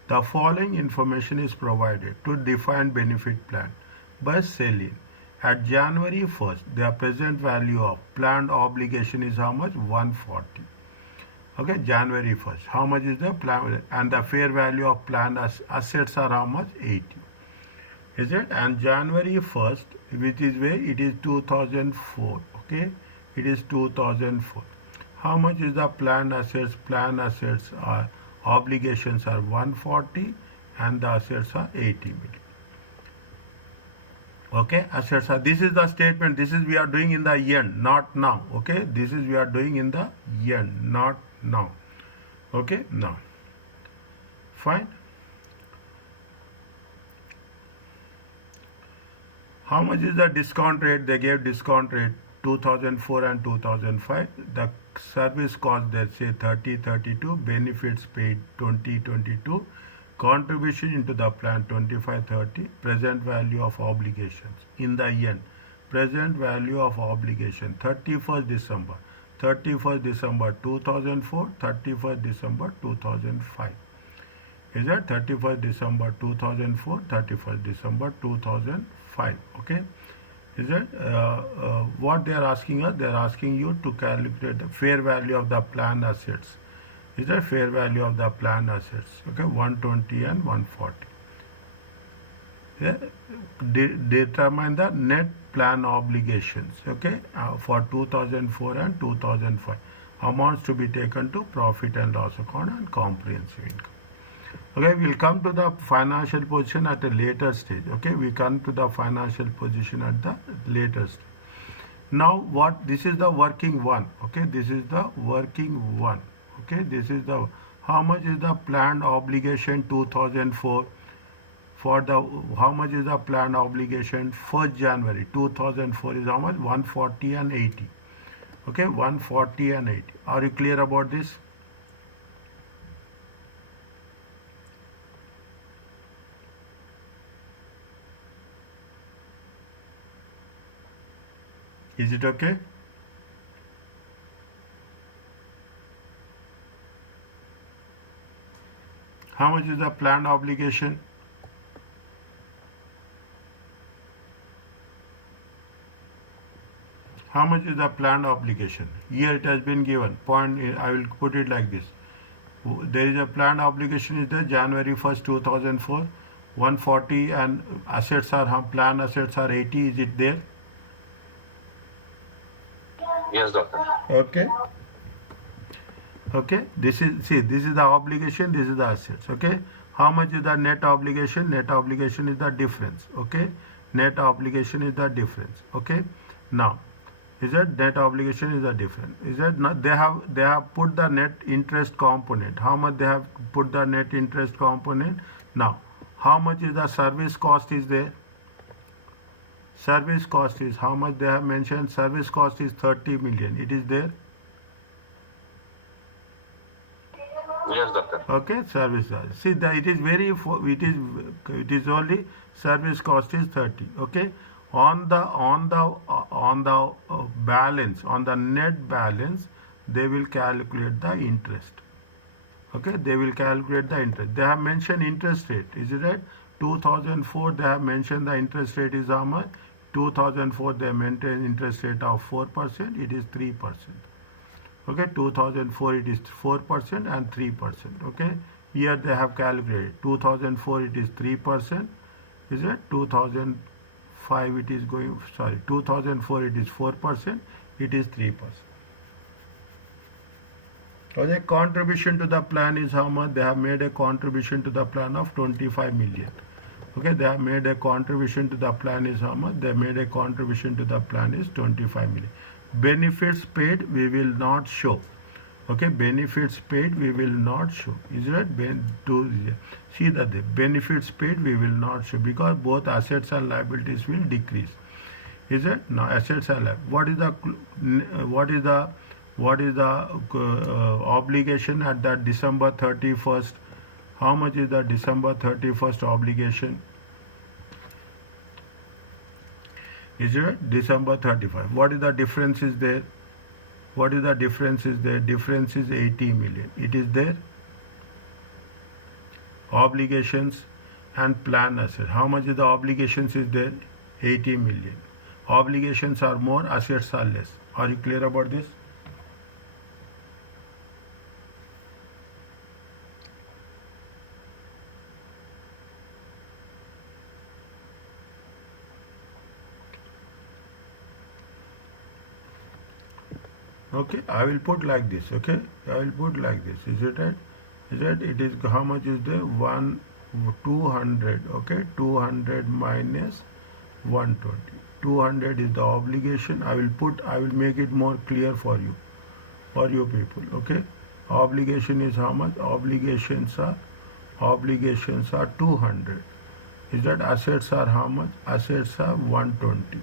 The following information is provided to define benefit plan by selling. At January 1st, the present value of planned obligation is how much? 140. Okay, January 1st. How much is the plan? And the fair value of planned assets are how much? 80. Is it? And January 1st, which is where it is 2004. Okay, it is 2004. How much is the planned assets? Planned assets are obligations are 140 and the assets are 80 million. Okay, assets are, this is the statement, this is we are doing in the end, not now. Okay, this is we are doing in the end, not now. Okay, now fine. How much is the discount rate? They gave discount rate 2004 and 2005. The service cost, they say 3032, benefits paid 2022, contribution into the plan 2530, present value of obligations in the end, present value of obligation 31st December 2004, 31st December 2005. Is that 31st December 2004, 31st December 2005. Okay, is that what they are asking us? They are asking you to calculate the fair value of the planned assets. Is that fair value of the planned assets? Okay, 120 and 140. Yeah. Determine the net plan obligations. Okay, for 2004 and 2005. Amounts to be taken to profit and loss account and comprehensive income. Okay, we'll come to the financial position at a later stage. Okay, we come to the financial position at the later stage. Now what, this is the working one. Okay, this is the working one. Okay, this is the, how much is the planned obligation 2004 for the, how much is the planned obligation 1st January 2004 is how much, 140 and 80. Okay, 140 and 80. Are you clear about this? Is it okay? How much is the planned obligation? How much is the planned obligation? Here it has been given. Point, I will put it like this. There is a planned obligation is there January 1st, 2004. 140 and assets are, planned assets are 80. Is it there? Yes, doctor. Okay. Okay. This is, see, this is the obligation, this is the assets. Okay. How much is the net obligation? Net obligation is the difference. Okay. Net obligation is the difference. Okay. Now, is that net obligation is the difference? Is that not, they have put the net interest component. How much they have put the net interest component? Now, how much is the service cost is there? Service cost is how much they have mentioned? Service cost is 30 million. It is there? Yes, doctor. Okay, service cost. See, it is very, it is only service cost is 30. Okay, on the balance, on the net balance, they will calculate the interest. Okay, they will calculate the interest. They have mentioned interest rate. Is it right? 2004 they have mentioned the interest rate is how much? 2004 they maintain interest rate of 4%. It is 3%. Okay, 2004 it is 4% and 3%. Okay, here they have calculated 2004 it is 3%. Is it 2005 it is going, sorry, 2004 it is 4%. It is 3%. Okay, contribution to the plan is how much? They have made a contribution to the plan of 25 million. Okay, they have made a contribution to the plan is how much? They made a contribution to the plan is 25 million. Benefits paid we will not show. Okay, benefits paid we will not show. Is it right? See that the benefits paid we will not show because both assets and liabilities will decrease. Is it? Now assets and liabilities. What is the obligation at that December 31st? How much is the December 31st obligation? Is it December 35? What is the difference is there? What is the difference is there? Difference is 80 million. It is there. Obligations and plan asset. How much is the obligations is there? 80 million. Obligations are more, assets are less. Are you clear about this? Okay, I will put like this. Okay, I will put like this. Is it right? Is it? It is how much is there? 200. Okay, 200 minus 120. 200 is the obligation. I will make it more clear for you people. Okay, obligation is how much? Obligations are 200. Is that assets are how much? Assets are 120.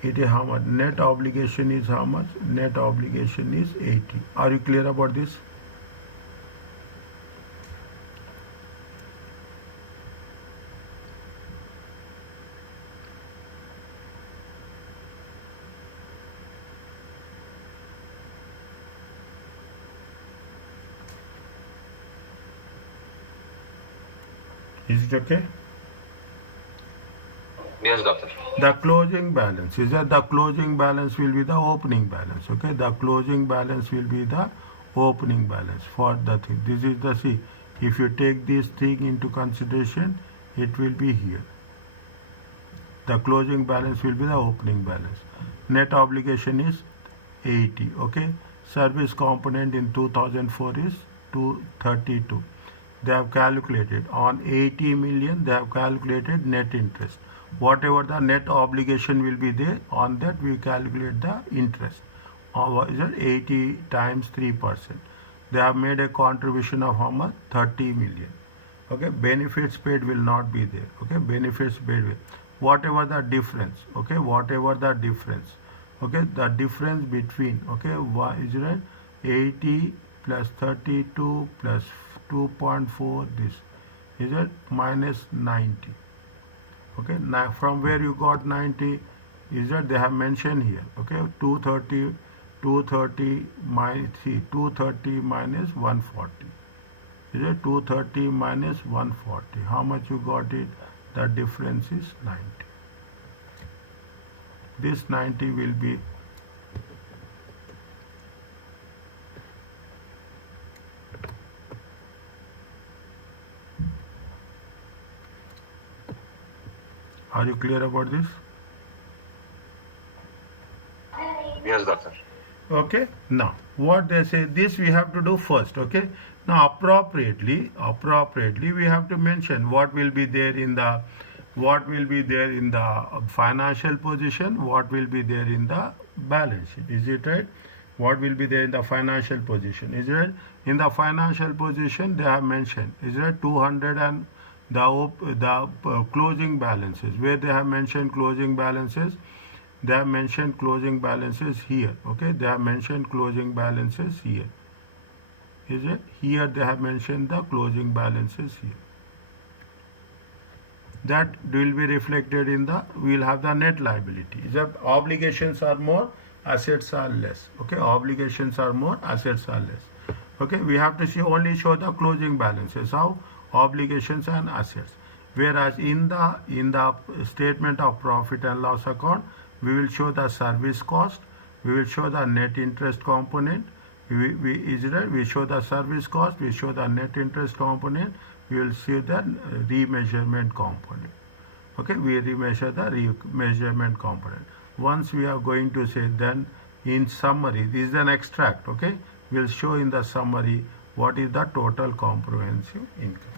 It is how much? Net obligation is how much? Net obligation is 80. Are you clear about this? Is it okay? Yes, doctor. The closing balance is that the closing balance will be the opening balance. Okay, the closing balance will be the opening balance for the thing. This is the, see, if you take this thing into consideration, it will be here. The closing balance will be the opening balance. Net obligation is 80. Okay, service component in 2004 is 232. they have calculated on 80 million, they have calculated net interest. Whatever the net obligation will be there, on that we calculate the interest. Is it 80 times 3%? They have made a contribution of how much? 30 million. Okay, benefits paid will not be there. Okay, benefits paid will. Whatever the difference, okay, whatever the difference, okay, the difference between, okay, is it 80 plus 32 plus 2.4, this is it minus 90. Okay, now from where you got 90 is that they have mentioned here. Okay, 230 minus 230 minus 140. Is it 230 minus 140? How much you got it? The difference is 90. This 90 will be Are you clear about this? Yes, doctor. Okay, now what they say, this we have to do first. Okay, now appropriately we have to mention what will be there in the financial position, what will be there in the balance sheet. Is it right? What will be there in the financial position? Is it in the financial position they have mentioned? Is it 200 and the closing balances, where they have mentioned closing balances? They have mentioned closing balances here. Okay, they have mentioned closing balances here. Is it here? They have mentioned the closing balances here. That will be reflected in the, we will have the net liability. Is that obligations are more, assets are less. Okay, obligations are more, assets are less. Okay, we have to only show the closing balances. How? Obligations and assets. Whereas in the statement of profit and loss account, we will show the service cost, we will show the net interest component, we show the service cost, we show the net interest component, we will see the remeasurement component. Okay, we remeasure the remeasurement component. Once we are going to say, then in summary, this is an extract. Okay, we will show in the summary what is the total comprehensive income.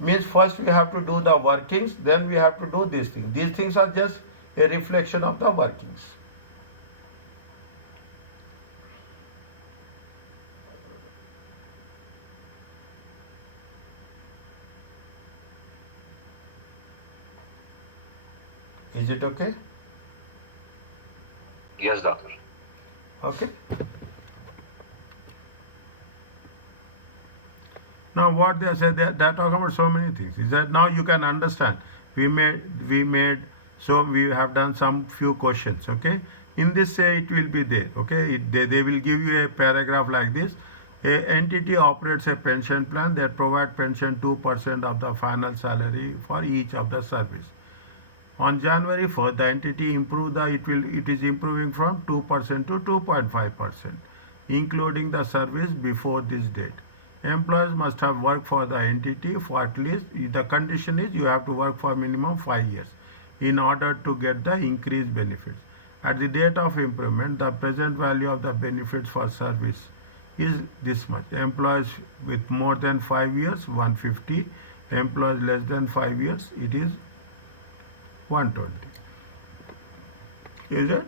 Means first we have to do the workings, then we have to do these things. These things are just a reflection of the workings. Is it okay? Yes, doctor. Okay. Now what they say, they're talking about so many things. Is that now you can understand. We have done some few questions. Okay. In this say it will be there. Okay. They will give you a paragraph like this. A entity operates a pension plan that provide pension 2% of the final salary for each of the service. On January 1st, the entity it is improving from 2% to 2.5%, including the service before this date. Employees must have worked for the entity for at least, the condition is you have to work for minimum 5 years in order to get the increased benefits. At the date of improvement, the present value of the benefits for service is this much. Employees with more than 5 years, 150. Employees less than 5 years, it is 120. Is it?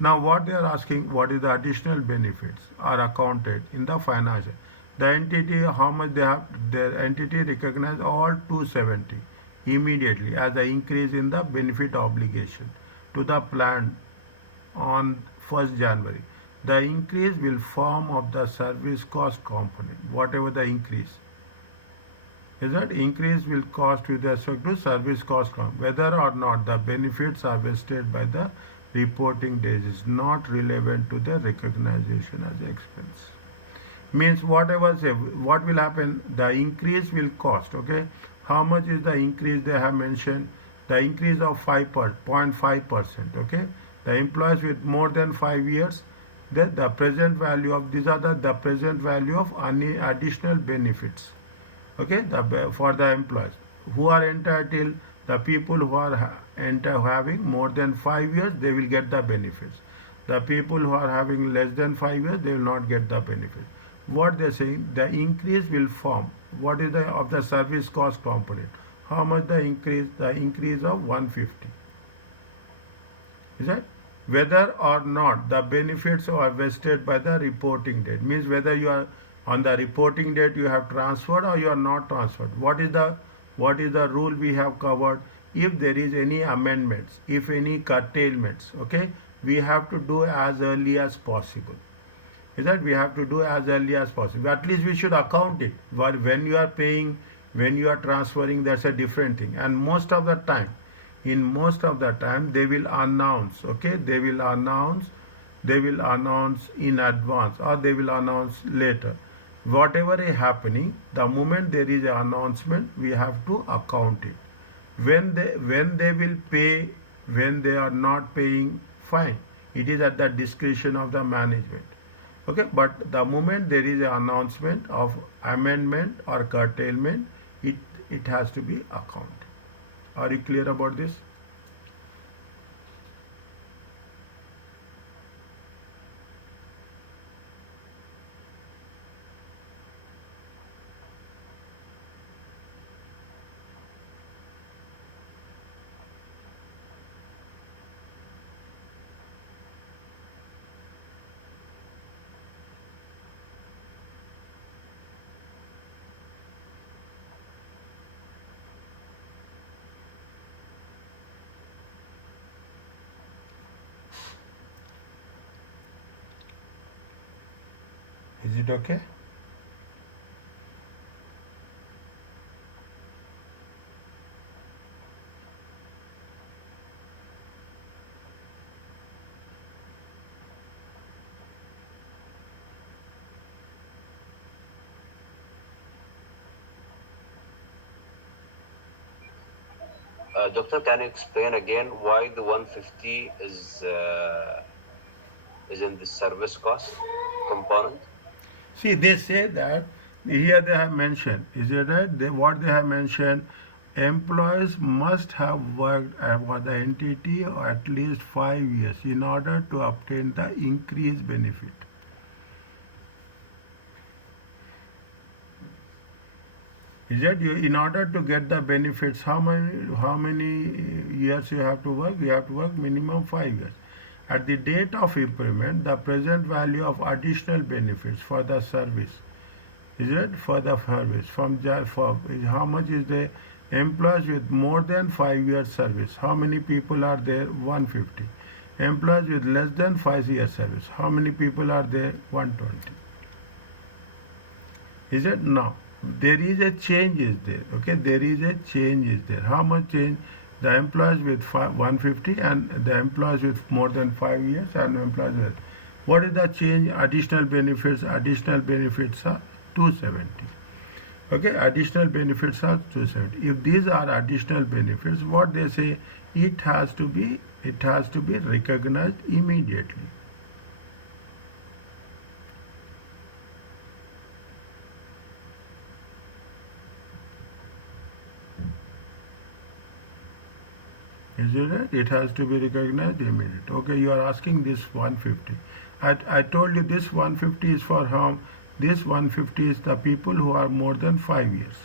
Now what they are asking, what is the additional benefits are accounted in the financial. The entity, how much they have, the entity recognize all 270 immediately as an increase in the benefit obligation to the plan on 1st January. The increase will form of the service cost component, whatever the increase. Is that increase will cost with respect to service cost component. Whether or not the benefits are vested by the reporting days is not relevant to the recognition as expense. Means whatever say, what will happen, the increase will cost. Okay, how much is the increase they have mentioned? The increase of 0.5%. Okay, the employees with more than 5 years, then the present value of these are the present value of any additional benefits. Okay, for the employees who are entitled, the people who are having more than 5 years, they will get the benefits. The people who are having less than 5 years, they will not get the benefits. what they're saying, the increase will form. What is the of the service cost component? How much the increase? The increase of 150. Is that? Whether or not the benefits are vested by the reporting date, means whether you are on the reporting date you have transferred or you are not transferred. What is the rule we have covered? If there is any amendments, if any curtailments, okay, we have to do as early as possible. Is that we have to do as early as possible. At least we should account it. But when you are paying, when you are transferring, that's a different thing. And most of the time, they will announce, okay, they will announce in advance or they will announce later. Whatever is happening, the moment there is an announcement, we have to account it. When they will pay, when they are not paying, fine. It is at the discretion of the management. Okay, but the moment there is an announcement of amendment or curtailment, it has to be accounted. Are you clear about this? Is it okay? Doctor, can you explain again why the 150 is in the service cost component? See, they say that here they have mentioned, is it right? What they have mentioned, employees must have worked for the entity at least 5 years in order to obtain the increased benefit. Is that you, in order to get the benefits, how many years you have to work? You have to work minimum 5 years. At the date of implement, the present value of additional benefits for the service, is it for the service how much is the employees with more than 5 years service? How many people are there? 150. Employees with less than 5 years service, how many people are there? 120. Is it? Now there is a change is there, okay, there is a change is there. How much change? The employees with 150 and the employees with more than 5 years and employees with, what is the change? Additional benefits are 270. Okay, additional benefits are 270. If these are additional benefits, what they say, it has to be recognized immediately. Is it right? It has to be recognized immediately. Okay, you are asking this 150. I told you this 150 is for whom? This 150 is the people who are more than 5 years.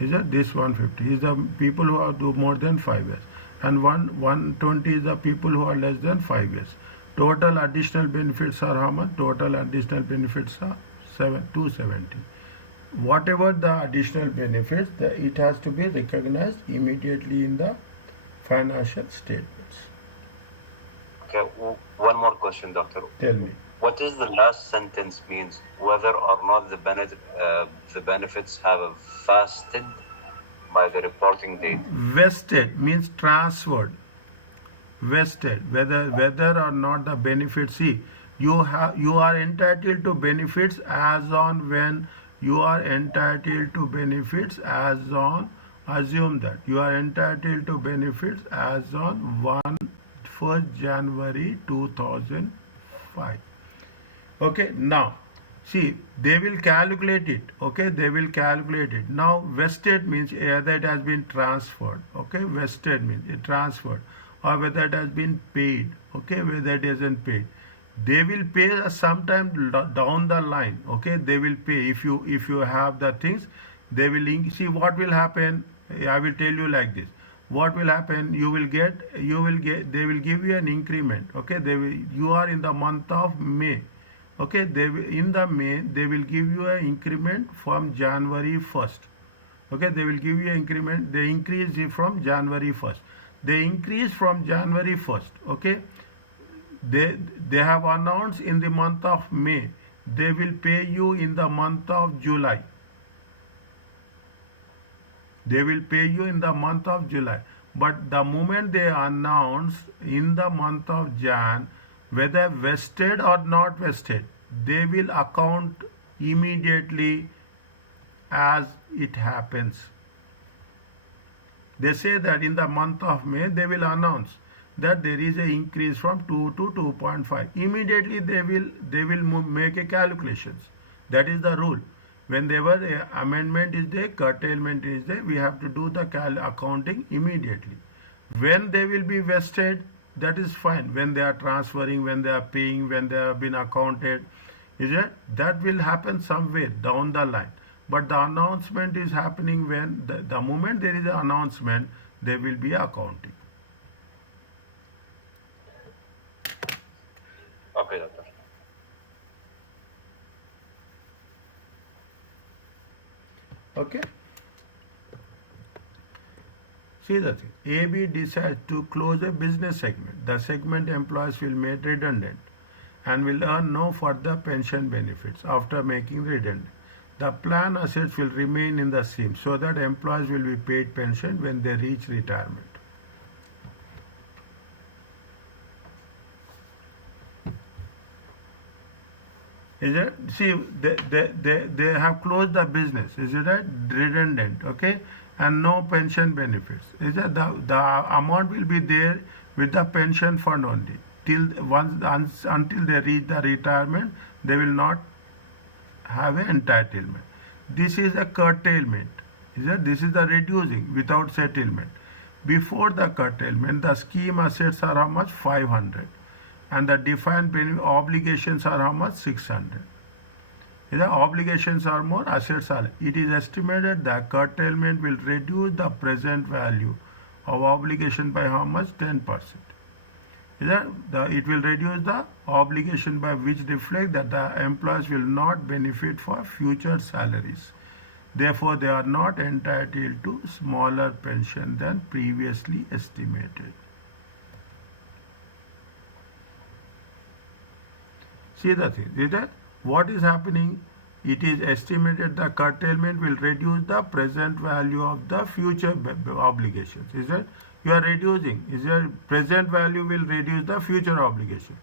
Is that this 150 is the people who are more than 5 years, and 120 is the people who are less than 5 years. Total additional benefits are how much? Total additional benefits are 270. Whatever the additional benefits, it has to be recognized immediately in the financial statements. Okay, one more question, Doctor. Tell me. What is the last sentence means? Whether or not the benefits have vested by the reporting date? Vested means transferred. Vested, whether or not the benefits. See, you are entitled to benefits as on when you are entitled to benefits as on, assume that you are entitled to benefits as on 1st January 2005. Okay, now see, they will calculate it. Okay, they will calculate it. Now vested means either it has been transferred. Okay, vested means it transferred, or whether it has been paid. Okay, whether it isn't paid. They will pay sometime down the line. Okay, they will pay if you have the things. They will see what will happen. I will tell you like this. What will happen? You will get they will give you an increment. Okay, you are in the month of May. Okay, in the May they will give you an increment from January 1st. Okay, they will give you an increment. They increase it from January 1st. They increase from January 1st. Okay, they have announced in the month of May. They will pay you in the month of July. They will pay you in the month of July. But the moment they announce in the month of Jan, whether vested or not vested, they will account immediately as it happens. They say that in the month of May they will announce that there is an increase from 2 to 2.5. Immediately they will make a calculations. That is the rule. Whenever a amendment is there, curtailment is there, we have to do the accounting immediately. When they will be vested, that is fine. When they are transferring, when they are paying, when they have been accounted, is it? That will happen somewhere down the line. But the announcement is happening when the moment there is an announcement, there will be accounting. Okay, doctor. Okay. See the thing. AB decides to close a business segment. The segment employees will made redundant and will earn no further pension benefits after making redundant. The plan assets will remain in the same so that employees will be paid pension when they reach retirement. Is it? See, they have closed the business. Is it right? Redundant, okay? And no pension benefits. Is it? The amount will be there with the pension fund only. Until they reach the retirement, they will not have an entitlement. This is a curtailment. Is it? This is the reducing without settlement. Before the curtailment, the scheme assets are how much? 500. And the defined benefit obligations are how much? 600. The obligations are more, assets are. It is estimated that curtailment will reduce the present value of obligation by how much? 10%. It will reduce the obligation by which reflect that the employees will not benefit for future salaries. Therefore, they are not entitled to smaller pension than previously estimated. See the thing, is it? What is happening? It is estimated the curtailment will reduce the present value of the future obligations. Is it? You are reducing. Is it? Present value will reduce the future obligation,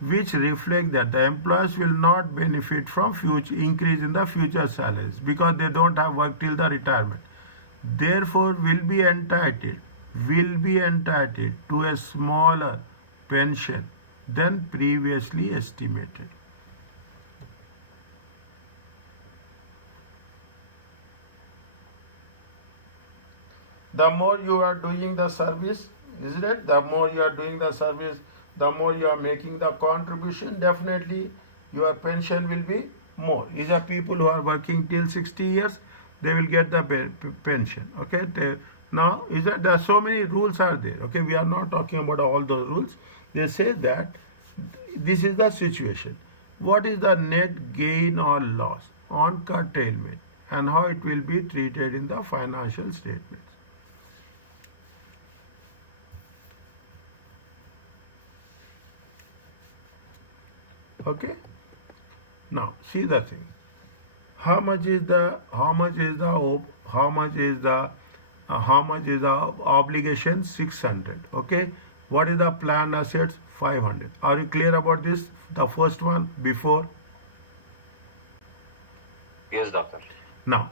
which reflect that the employees will not benefit from future increase in the future salaries because they don't have work till the retirement. Therefore, will be entitled to a smaller pension than previously estimated. The more you are doing the service, isn't it? The more you are doing the service, the more you are making the contribution, definitely your pension will be more. These are people who are working till 60 years, they will get the pension. Okay. Now, is that there are so many rules are there. Okay, we are not talking about all those rules. They say that this is the situation. What is the net gain or loss on curtailment and how it will be treated in the financial statements? Okay. Now see the thing. How much is the obligation? 600. Okay. What is the planned assets? 500. Are you clear about this? The first one before. Yes, doctor. Now,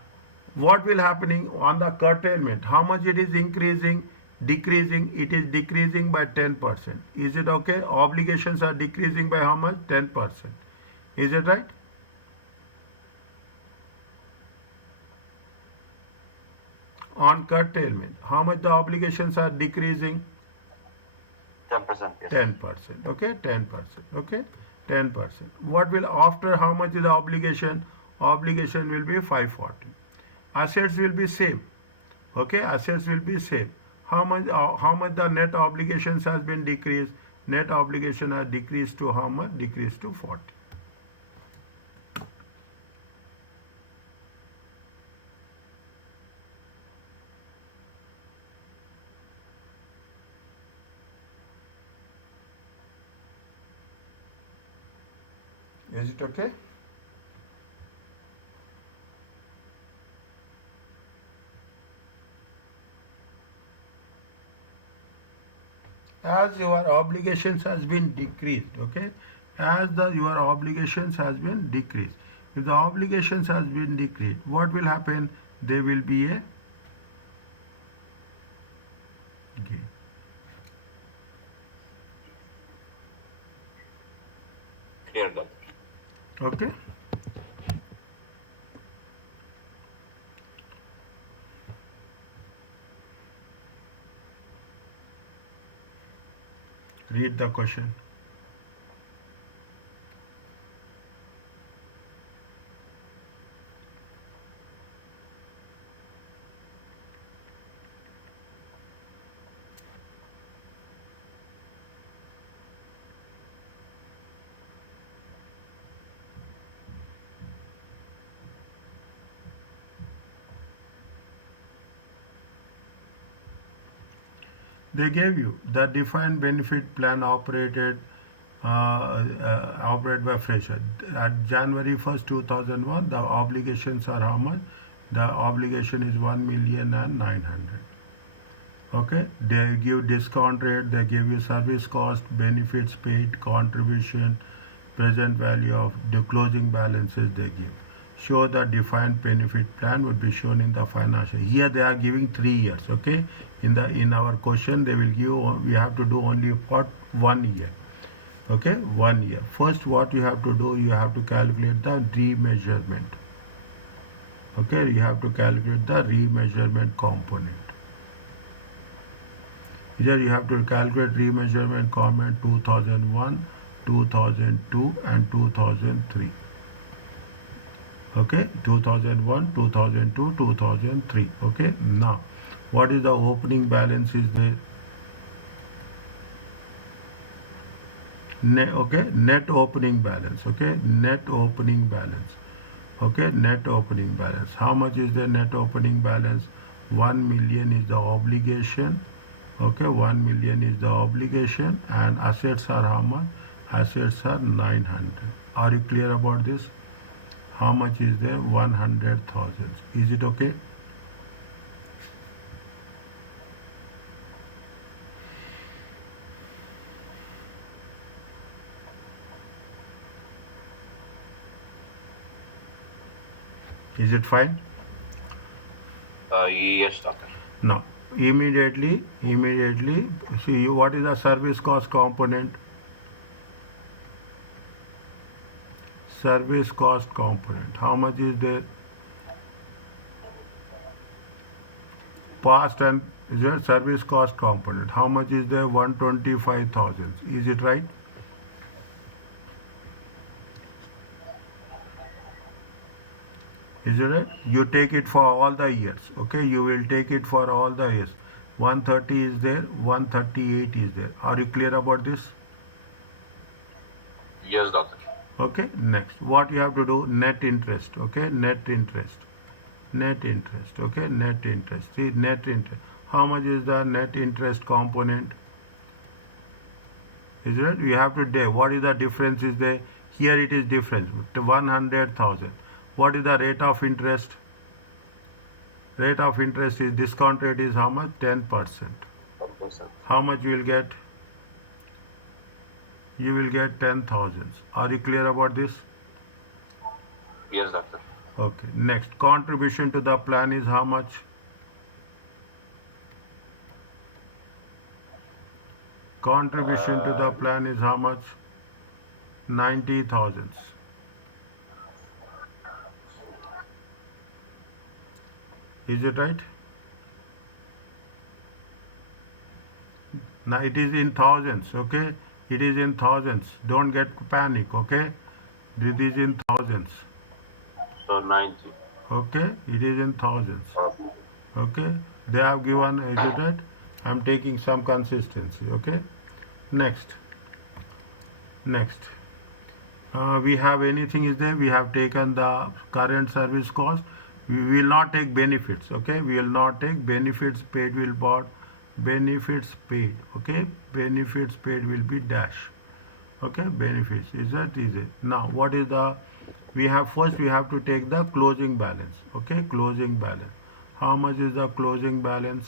what will happening on the curtailment? How much it is increasing? Decreasing. It is decreasing by 10%. Is it okay? Obligations are decreasing by how much? 10%. Is it right? On curtailment, how much the obligations are decreasing? 10%. Yes. 10%. Okay, 10%. Okay. 10%. What will, after how much is the obligation? Obligation will be 540. Assets will be same. Okay, assets will be same. How much the net obligations has been decreased? Net obligation has decreased to how much? Decreased to 40. Is it okay? As your obligations has been decreased, okay, as the your obligations has been decreased, if the obligations has been decreased, what will happen? There will be a gain. Clear, doctor. Okay. Read the question. They gave you the defined benefit plan operated by fresher. At January 1st, 2001, the obligations are how much? The obligation is 1,900,000. Okay, they give discount rate, they give you service cost, benefits paid, contribution, present value of the closing balances they give. Show the defined benefit plan would be shown in the financial. Here they are giving 3 years. Okay, in our question they will give, we have to do only for 1 year. Okay, 1 year. First, what you have to do, you have to calculate the remeasurement. Okay, you have to calculate the remeasurement component. Here you have to calculate remeasurement component 2001, 2002 and 2003. Okay, 2001, 2002, 2003. Okay, now what is the opening balance is there? Net opening balance. Okay, net opening balance. Okay, net opening balance. How much is the net opening balance? 1 million is the obligation. Okay, 1 million is the obligation, and assets are how much? Assets are 900. Are you clear about this? How much is there? 100,000. Is it okay? Is it fine? Yes, doctor. Now, immediately, see what is the service cost component? Service cost component. How much is there? Past and is there service cost component? How much is there? 125,000. Is it right? Is it right? You take it for all the years. Okay, you will take it for all the years. 130 is there, 138 is there. Are you clear about this? Yes, doctor. Okay, next. What you have to do? Net interest. Okay, net interest. Net interest. Okay, net interest. See, net interest. How much is the net interest component? Is it? You have to do. What is the difference? Is there? Here it is difference. 100,000. What is the rate of interest? Rate of interest is discount rate is how much? 10%. 10%. How much you will get? You will get 10,000. Are you clear about this? Yes, doctor. Okay. Next, contribution to the plan is how much? Contribution to the plan is how much? 90,000. Is it right? Now it is in thousands. Okay. It is in thousands. Don't get panic, okay? This is in thousands. So 90. Okay, it is in thousands. Okay. Okay, they have given, is it right? I'm taking some consistency. Okay, next. We have anything is there. We have taken the current service cost. We will not take benefits. Okay, we will not take benefits paid. Will bought benefits paid. Okay, benefits paid will be dash. Okay, benefits is that easy. Now what is the, we have first we have to take the closing balance. Okay, closing balance. How much is the closing balance?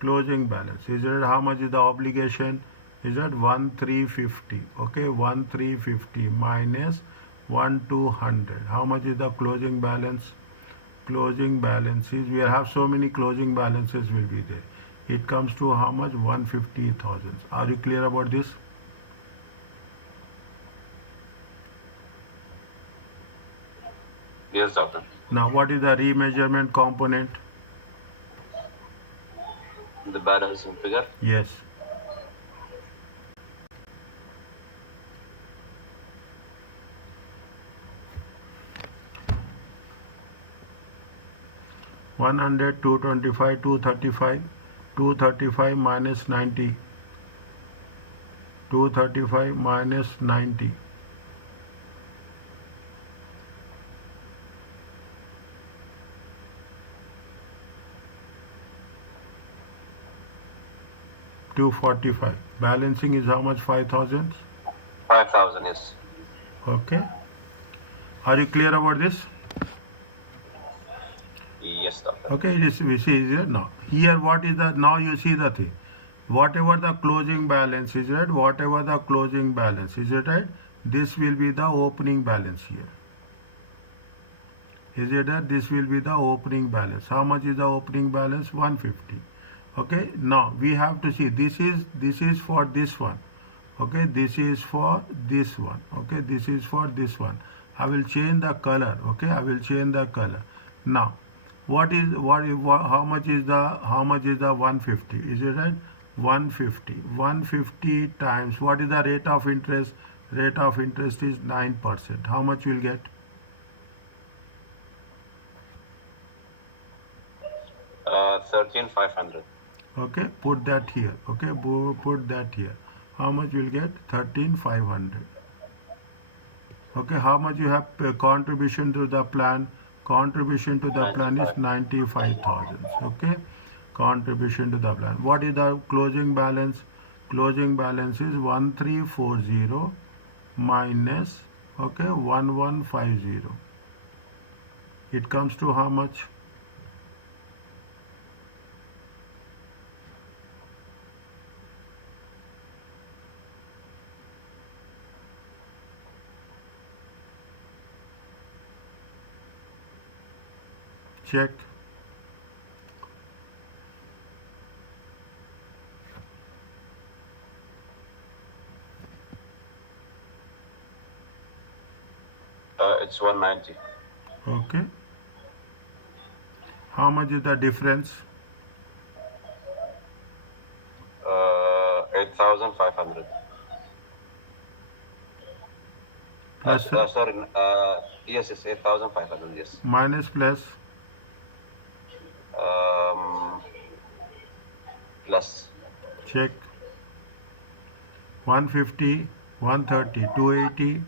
Closing balance is it, how much is the obligation? Is that 1350? Okay, 1350 minus 1200. How much is the closing balance? Closing balances, we have so many closing balances will be there. It comes to how much? 150,000. Are you clear about this? Yes, doctor. Now what is the remeasurement component? The balancing figure. Yes. One hundred, 225, 235, 235 minus 90, 235 minus 90. 245. Balancing is how much? 5,000. 5,000. Yes. Okay. Are you clear about this? Yes, doctor. Okay, it is, we see here now. Here what is the, now you see the thing. Whatever the closing balance is, right? Whatever the closing balance is, it right? This will be the opening balance here. Is it that this will be the opening balance? How much is the opening balance? 150. Okay, now we have to see, this is for this one. Okay, this is for this one. Okay, this is for this one. I will change the color. Okay, I will change the color. Now what how much is the 150? Is it right? 150 times, what is the rate of interest? Rate of interest is 9%. How much you will get? 13,500. Okay, put that here. Okay, put that here. How much you will get? 13,500. Okay, how much you have contribution to the plan? Contribution to the plan is 95,000. Okay, contribution to the plan. What is the closing balance? Closing balance is 1340 minus, okay, 1150. It comes to how much? Check. It's 190. Okay. How much is the difference? 8,500. Plus, Sorry. Yes, 8,500. Yes. minus plus, Plus. check. 150, 130, 280,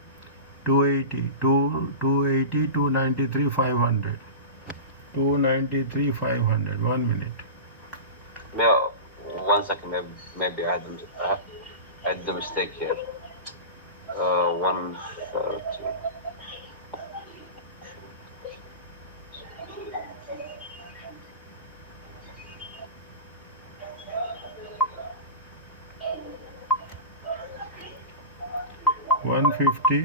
280, 293, 500. 293, 500. 1 minute. Yeah, 1 second. Maybe I had the mistake here. 130. $150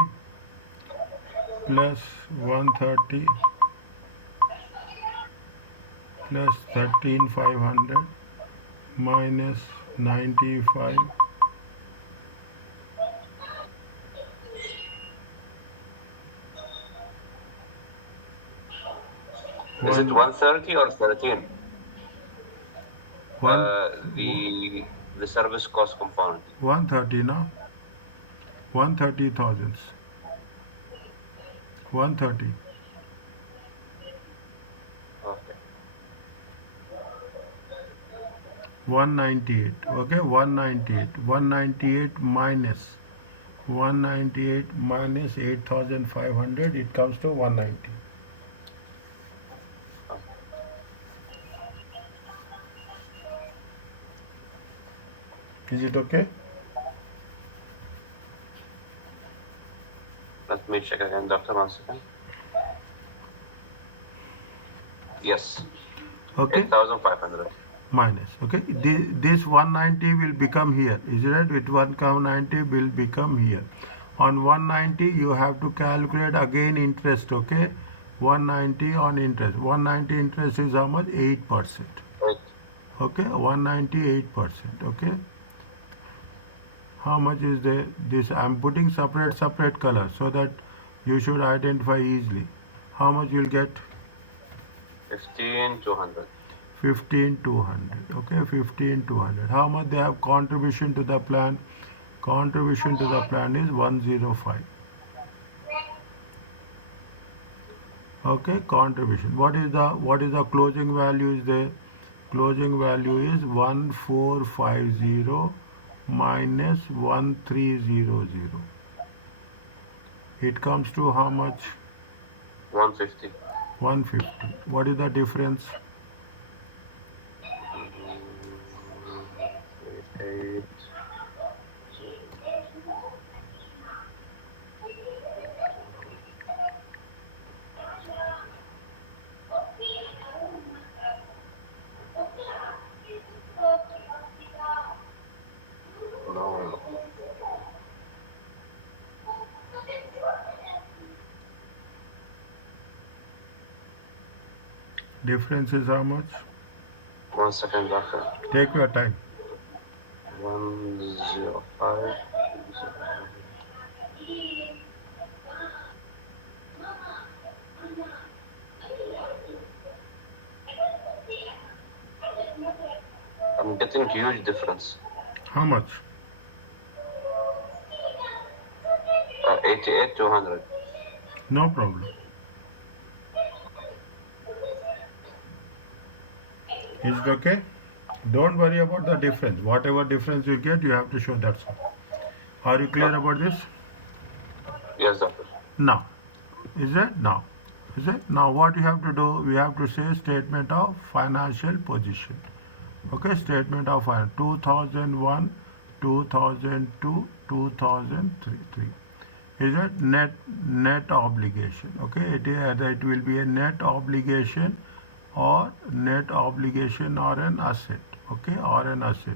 plus 130 plus 13,500 minus 95. Is it 130 or 13? One, the service cost component. 130 now. 130,000. 130. Okay. 198. Okay, 198. 198 minus 198 minus 8,500. It comes to 190. Is it okay? Let me check again, doctor, 1 second. Yes. Okay. 8,500. Minus. Okay. This 190 will become here. Is it right? With 190 will become here. On 190 you have to calculate again interest. Okay. 190 on interest. 190 interest is how much? 8%. Right. Okay. 198%. Okay. How much is there? This I'm putting separate color so that you should identify easily. How much you'll get? 15,200. 15,200. Okay, 15,200. How much they have contribution to the plan? Contribution to the plan is 105. Okay, contribution. What is the closing value is there? Closing value is 1450 minus 1300. It comes to how much? 150. 150. What is the difference? 8. No. Difference is how much? 1 second, doctor. Take your time. 105. I'm getting huge difference. How much? 88,200. No problem. Is it okay? Don't worry about the difference. Whatever difference you get, you have to show that's all. Are you clear about this? Yes, doctor. Now. Is it? Now. Is it? Now what you have to do, we have to say statement of financial position. Okay, statement of 2001, 2002, 2003. Is it net obligation? Okay, it will be a net obligation or an asset. Okay, or an asset.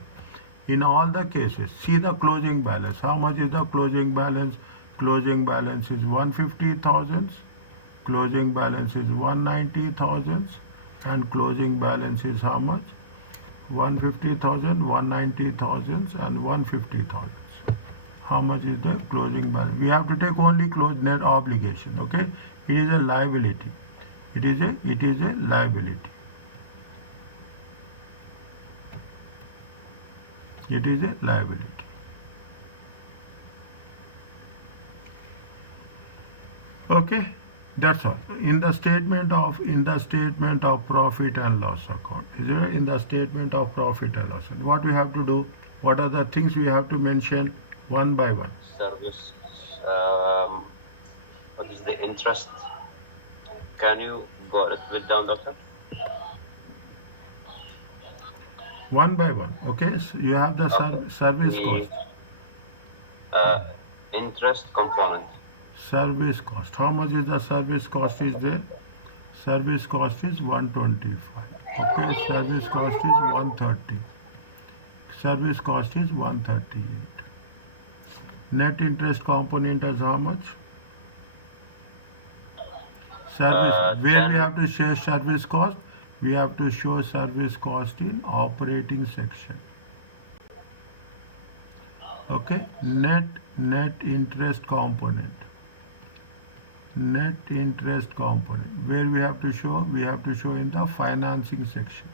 In all the cases, see the closing balance. How much is the closing balance? Closing balance is 150,000. Closing balance is 190,000, and closing balance is how much? 150,000, 190,000, and 150,000. How much is the closing balance? We have to take only net obligation. Okay, it is a liability. It is a liability. It is a liability. Okay, that's all. In the statement of profit and loss account, is it in the statement of profit and loss? What we have to do? What are the things we have to mention one by one? Service. What is the interest? Can you go a little bit down, doctor? One by one. Okay, so you have the service cost. Interest component. Service cost. How much is the service cost is there? Service cost is 125. Okay, service cost is 130. Service cost is 138. Net interest component is how much? Service. Where we have to show service cost? We have to show service cost in operating section. Okay, net interest component. Net interest component. Where we have to show? We have to show in the financing section.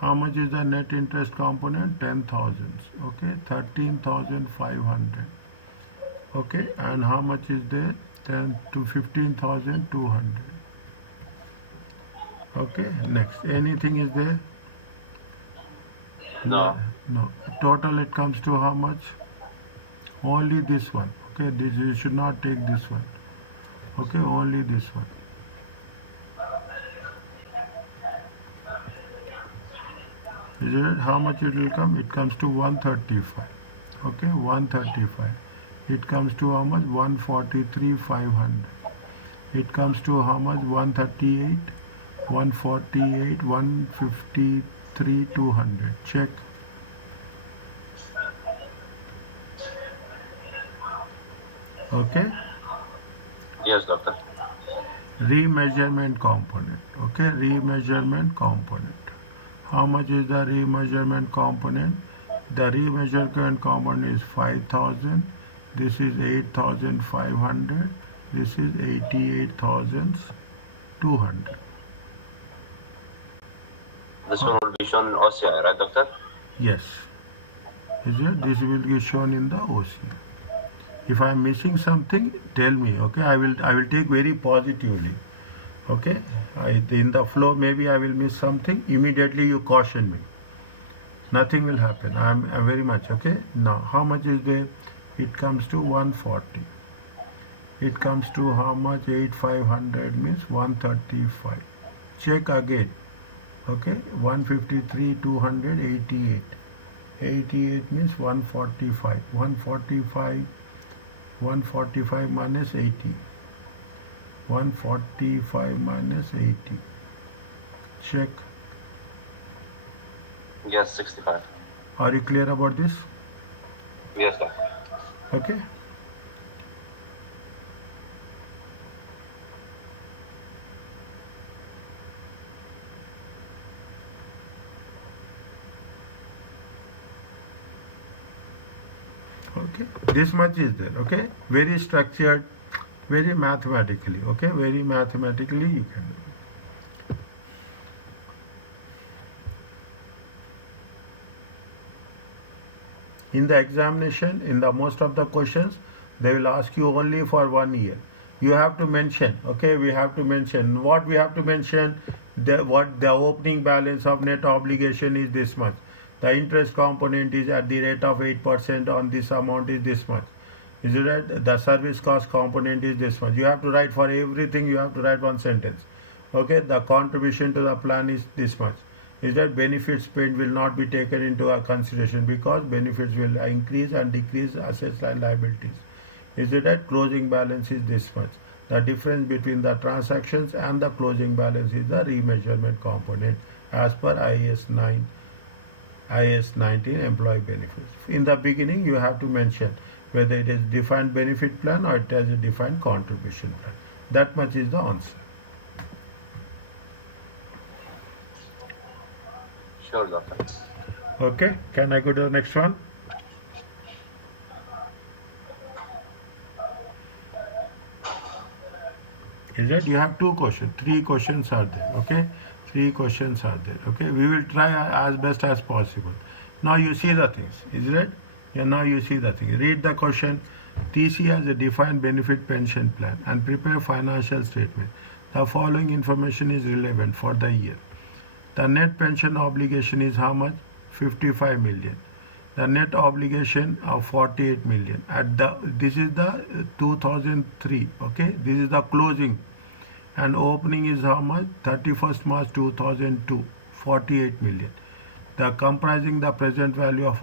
How much is the net interest component? 10,000. Okay, 13,500. Okay, and how much is there? 10 to 15,200. Okay, next. Anything is there? No. No. Total it comes to how much? Only this one. Okay, this you should not take this one. Okay, only this one. Is it how much it will come? It comes to 135. Okay, 135. It comes to how much? 143,500. It comes to how much? 138, 148, 153, 200. Check. Okay. Yes, doctor. Remeasurement component. Okay, remeasurement component. How much is the remeasurement component? The remeasurement component is 5,000. This is 8,500. This is 88,200. This one will be shown in OCI, right, doctor? Yes. Is it? This will be shown in the OCI. If I am missing something, tell me. Okay, I will take very positively. Okay, in the flow maybe I will miss something. Immediately you caution me. Nothing will happen. I'm very much okay. Now how much is there? It comes to 140. It comes to how much? 8,500 means 135. Check again. Okay, 153, 288. 88 means 145. 145 minus 80. 145 minus 80. Check. Yes, 65. Are you clear about this? Yes, doctor. Okay. Okay, this much is there. Okay, very structured, very mathematically. Okay, very mathematically you can do. In the examination, in the most of the questions, they will ask you only for 1 year. You have to mention. Okay, we have to mention what we have to mention. What the opening balance of net obligation is this much. The interest component is at the rate of 8% on this amount is this much. Is it right? The service cost component is this much. You have to write for everything, you have to write one sentence. Okay, the contribution to the plan is this much. Is that benefits paid will not be taken into consideration because benefits will increase and decrease assets and liabilities. Is it that closing balance is this much. The difference between the transactions and the closing balance is the remeasurement component as per IAS 19 employee benefits. In the beginning, you have to mention whether it is defined benefit plan or it has a defined contribution plan. That much is the answer. Sure, doctor. Okay, can I go to the next one? Is that you have 2 questions, 3 questions are there. Okay, 3 questions are there. Okay, we will try as best as possible. Now you see the things. Is it? Yeah, now you see the thing. Read the question. TC has a defined benefit pension plan and prepare financial statement. The following information is relevant for the year. The net pension obligation is how much? 55 million. The net obligation of 48 million. This is the 2003. Okay, this is the closing, and opening is how much? 31st March 2002. 48 million. The comprising the present value of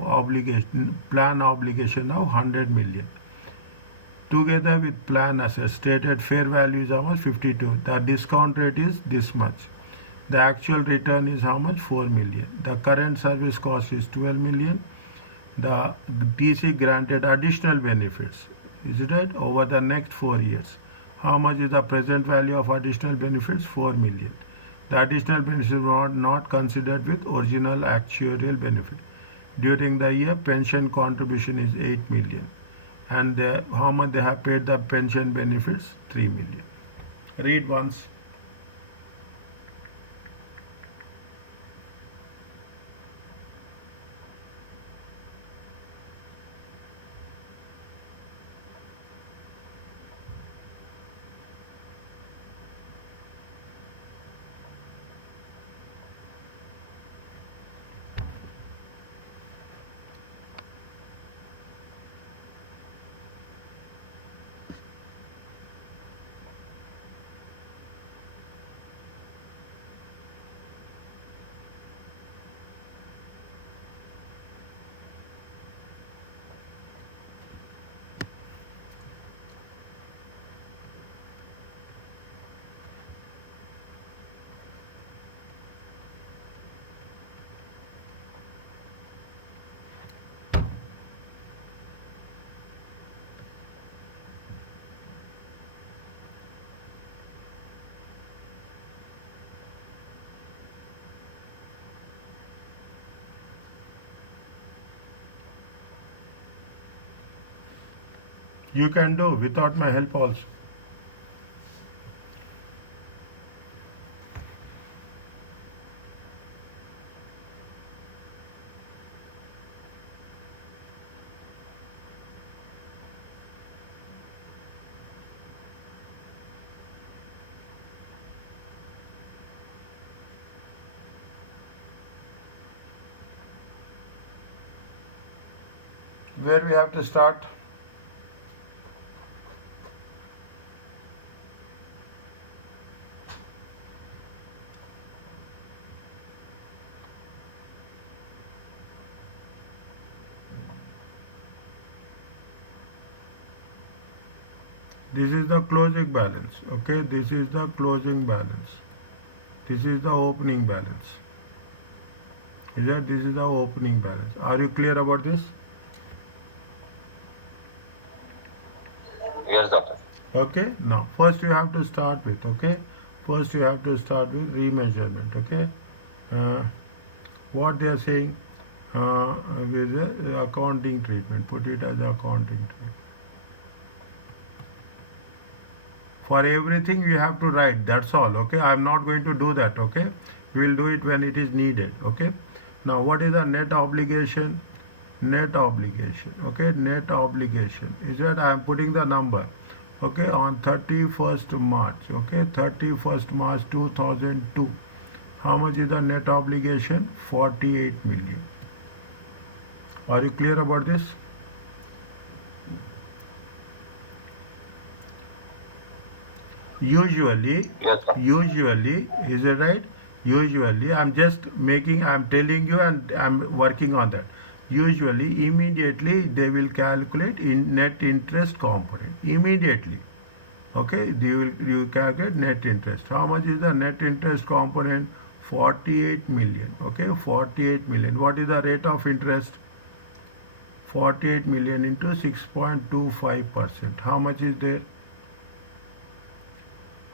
plan obligation of 100 million. Together with plan assets, stated fair value is how much? 52. The discount rate is this much. The actual return is how much? 4 million. The current service cost is 12 million. The TC granted additional benefits, is it right, over the next 4 years. How much is the present value of additional benefits? 4 million. The additional benefits were not considered with original actuarial benefit. During the year, pension contribution is 8 million. And how much they have paid the pension benefits? 3 million. Read once. You can do without my help also. Where we have to start? This is the closing balance. Okay, this is the closing balance. This is the opening balance. Is that this is the opening balance? Are you clear about this? Yes, doctor. Okay, now first you have to start with, okay, first you have to start with remeasurement, okay. What they are saying with the accounting treatment, put it as accounting treatment. For everything you have to write, that's all, okay. I am not going to do that, okay. We will do it when it is needed, okay. Now what is the net obligation? Net obligation, okay, net obligation is that I am putting the number, okay, on 31st March, okay, 31st March 2002. How much is the net obligation? 48 million. Are you clear about this? Usually, Yes, sir. usually, is it right? Usually, I'm telling you and I'm working on that. Usually, immediately they will calculate in net interest component. Immediately. Okay, you calculate net interest. How much is the net interest component? 48 million. Okay, 48 million. What is the rate of interest? 48 million into 6.25%. How much is there?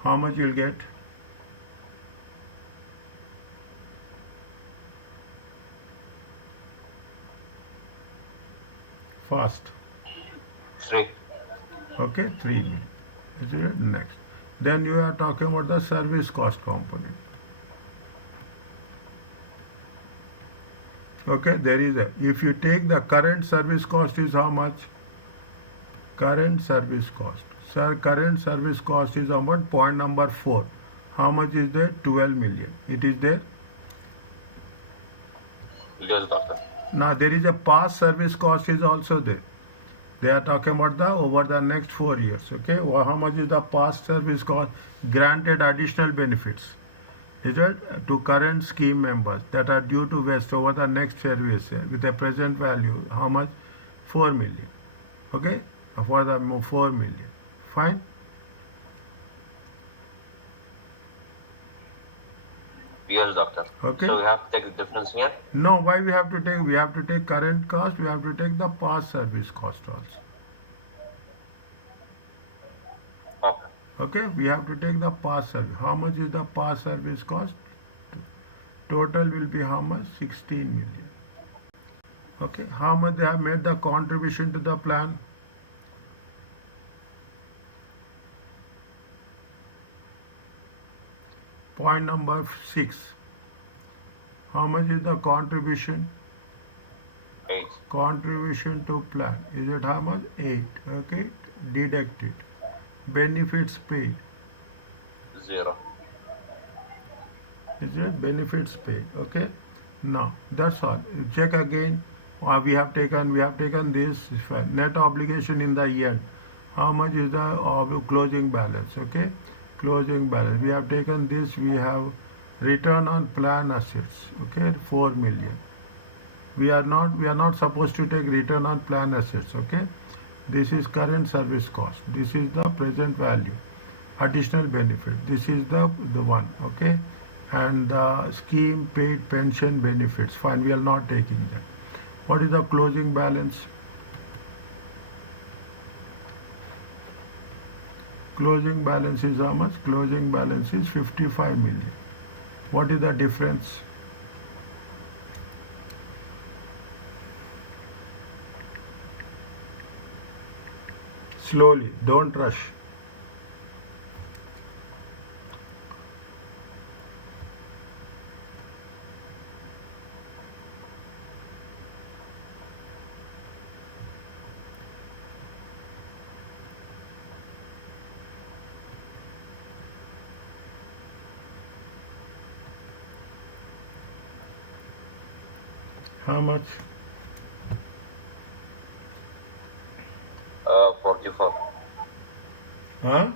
How much you'll get? Fast. 3. Okay, 3 million. Is it next? Then you are talking about the service cost component. Okay, there is a, if you take the current service cost is how much? Current service cost. Sir, current service cost is about point number 4. How much is there? 12 million. It is there. Yes, doctor. Now there is a past service cost is also there. They are talking about the over the next 4 years. Okay, well, how much is the past service cost? Granted additional benefits. Is it to current scheme members that are due to vest over the next service year with a present value? How much? 4 million. Okay, for the 4 million. Fine. Yes, doctor. Okay. So we have to take the difference here. No, why we have to take? We have to take current cost. We have to take the past service cost also. Okay. Okay, we have to take the past service. How much is the past service cost? Total will be how much? 16 million. Okay, how much they have made the contribution to the plan? Point number 6. How much is the contribution? 8. Contribution to plan. Is it how much? 8. Okay, deducted. Benefits paid. 0. Is it benefits paid? Okay. Now that's all. You check again. We have taken this net obligation in the end. How much is the closing balance? Okay, closing balance. We have taken this. We have return on plan assets. Okay, 4 million. We are not supposed to take return on plan assets. Okay, this is current service cost. This is the present value. Additional benefit. This is the one. Okay, and the scheme paid pension benefits. Fine, we are not taking that. What is the closing balance? Closing balance is how much? Closing balance is 55 million. What is the difference? Slowly, don't rush. How much? 44. Huh?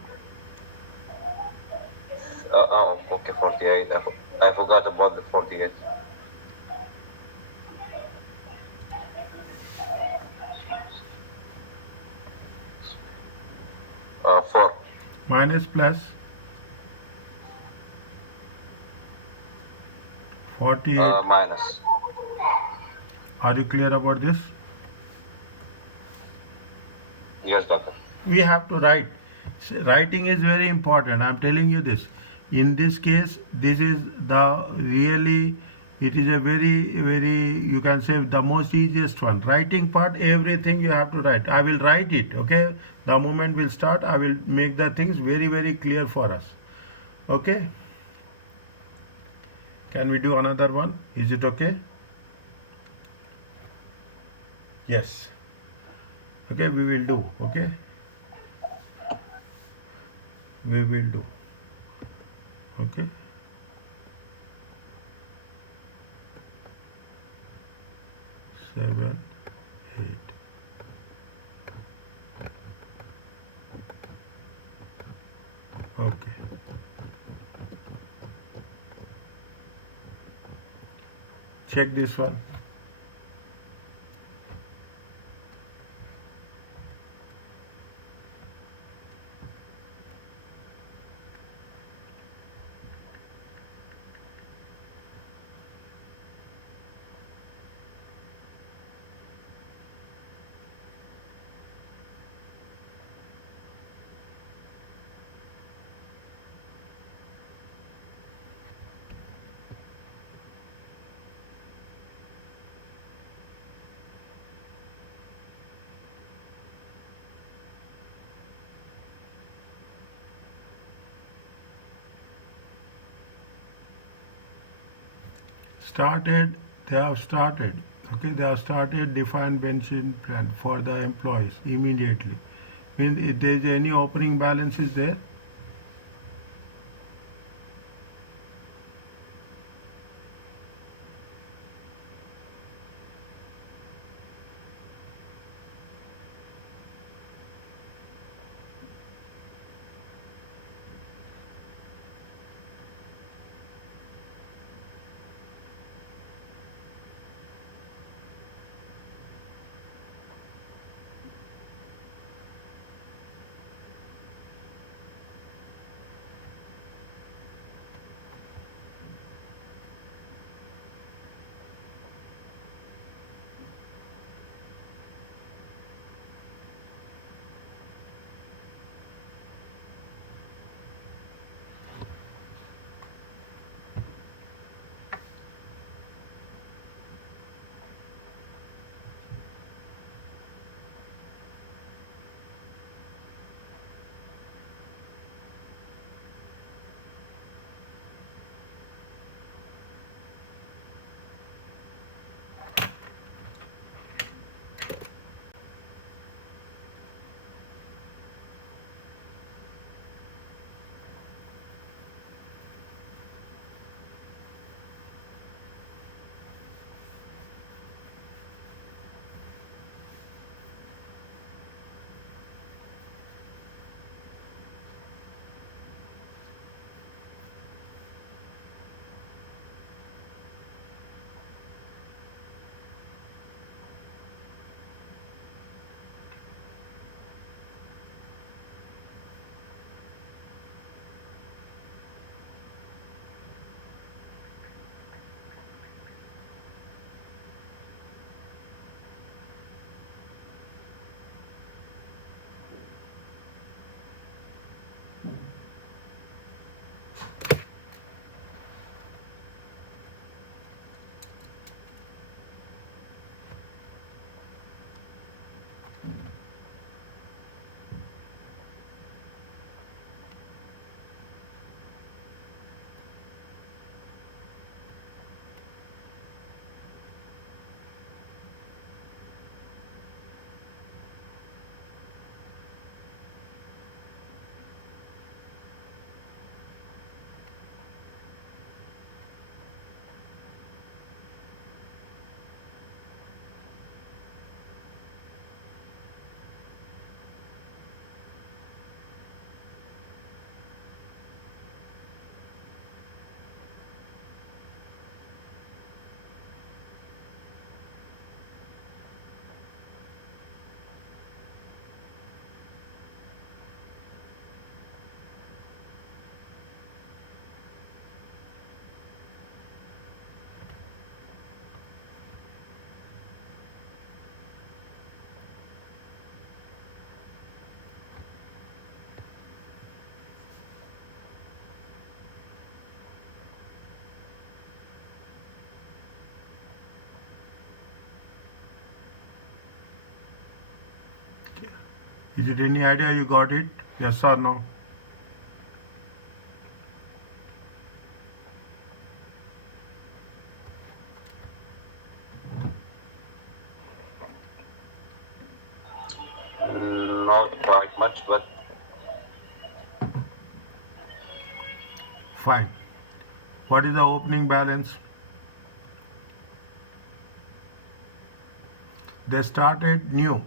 Okay, 48. I forgot about the 48. 4. Minus plus 48. Minus. Are you clear about this? Yes, doctor. We have to write. Writing is very important. I'm telling you this. In this case, this is the really, it is a very, you can say the most easiest one. Writing part, everything you have to write. I will write it, okay? The moment will start, I will make the things very clear for us. Okay? Can we do another one? Is it okay? Yes. Okay, we will do. Okay? We will do. Okay? 7, 8. Okay. Check this one. Started, they have started. Okay, they have started defined pension plan for the employees immediately. Means if there is any opening balance is there. Is it any idea you got it? Yes or no? Not quite much, but Fine. What is the opening balance? They started new.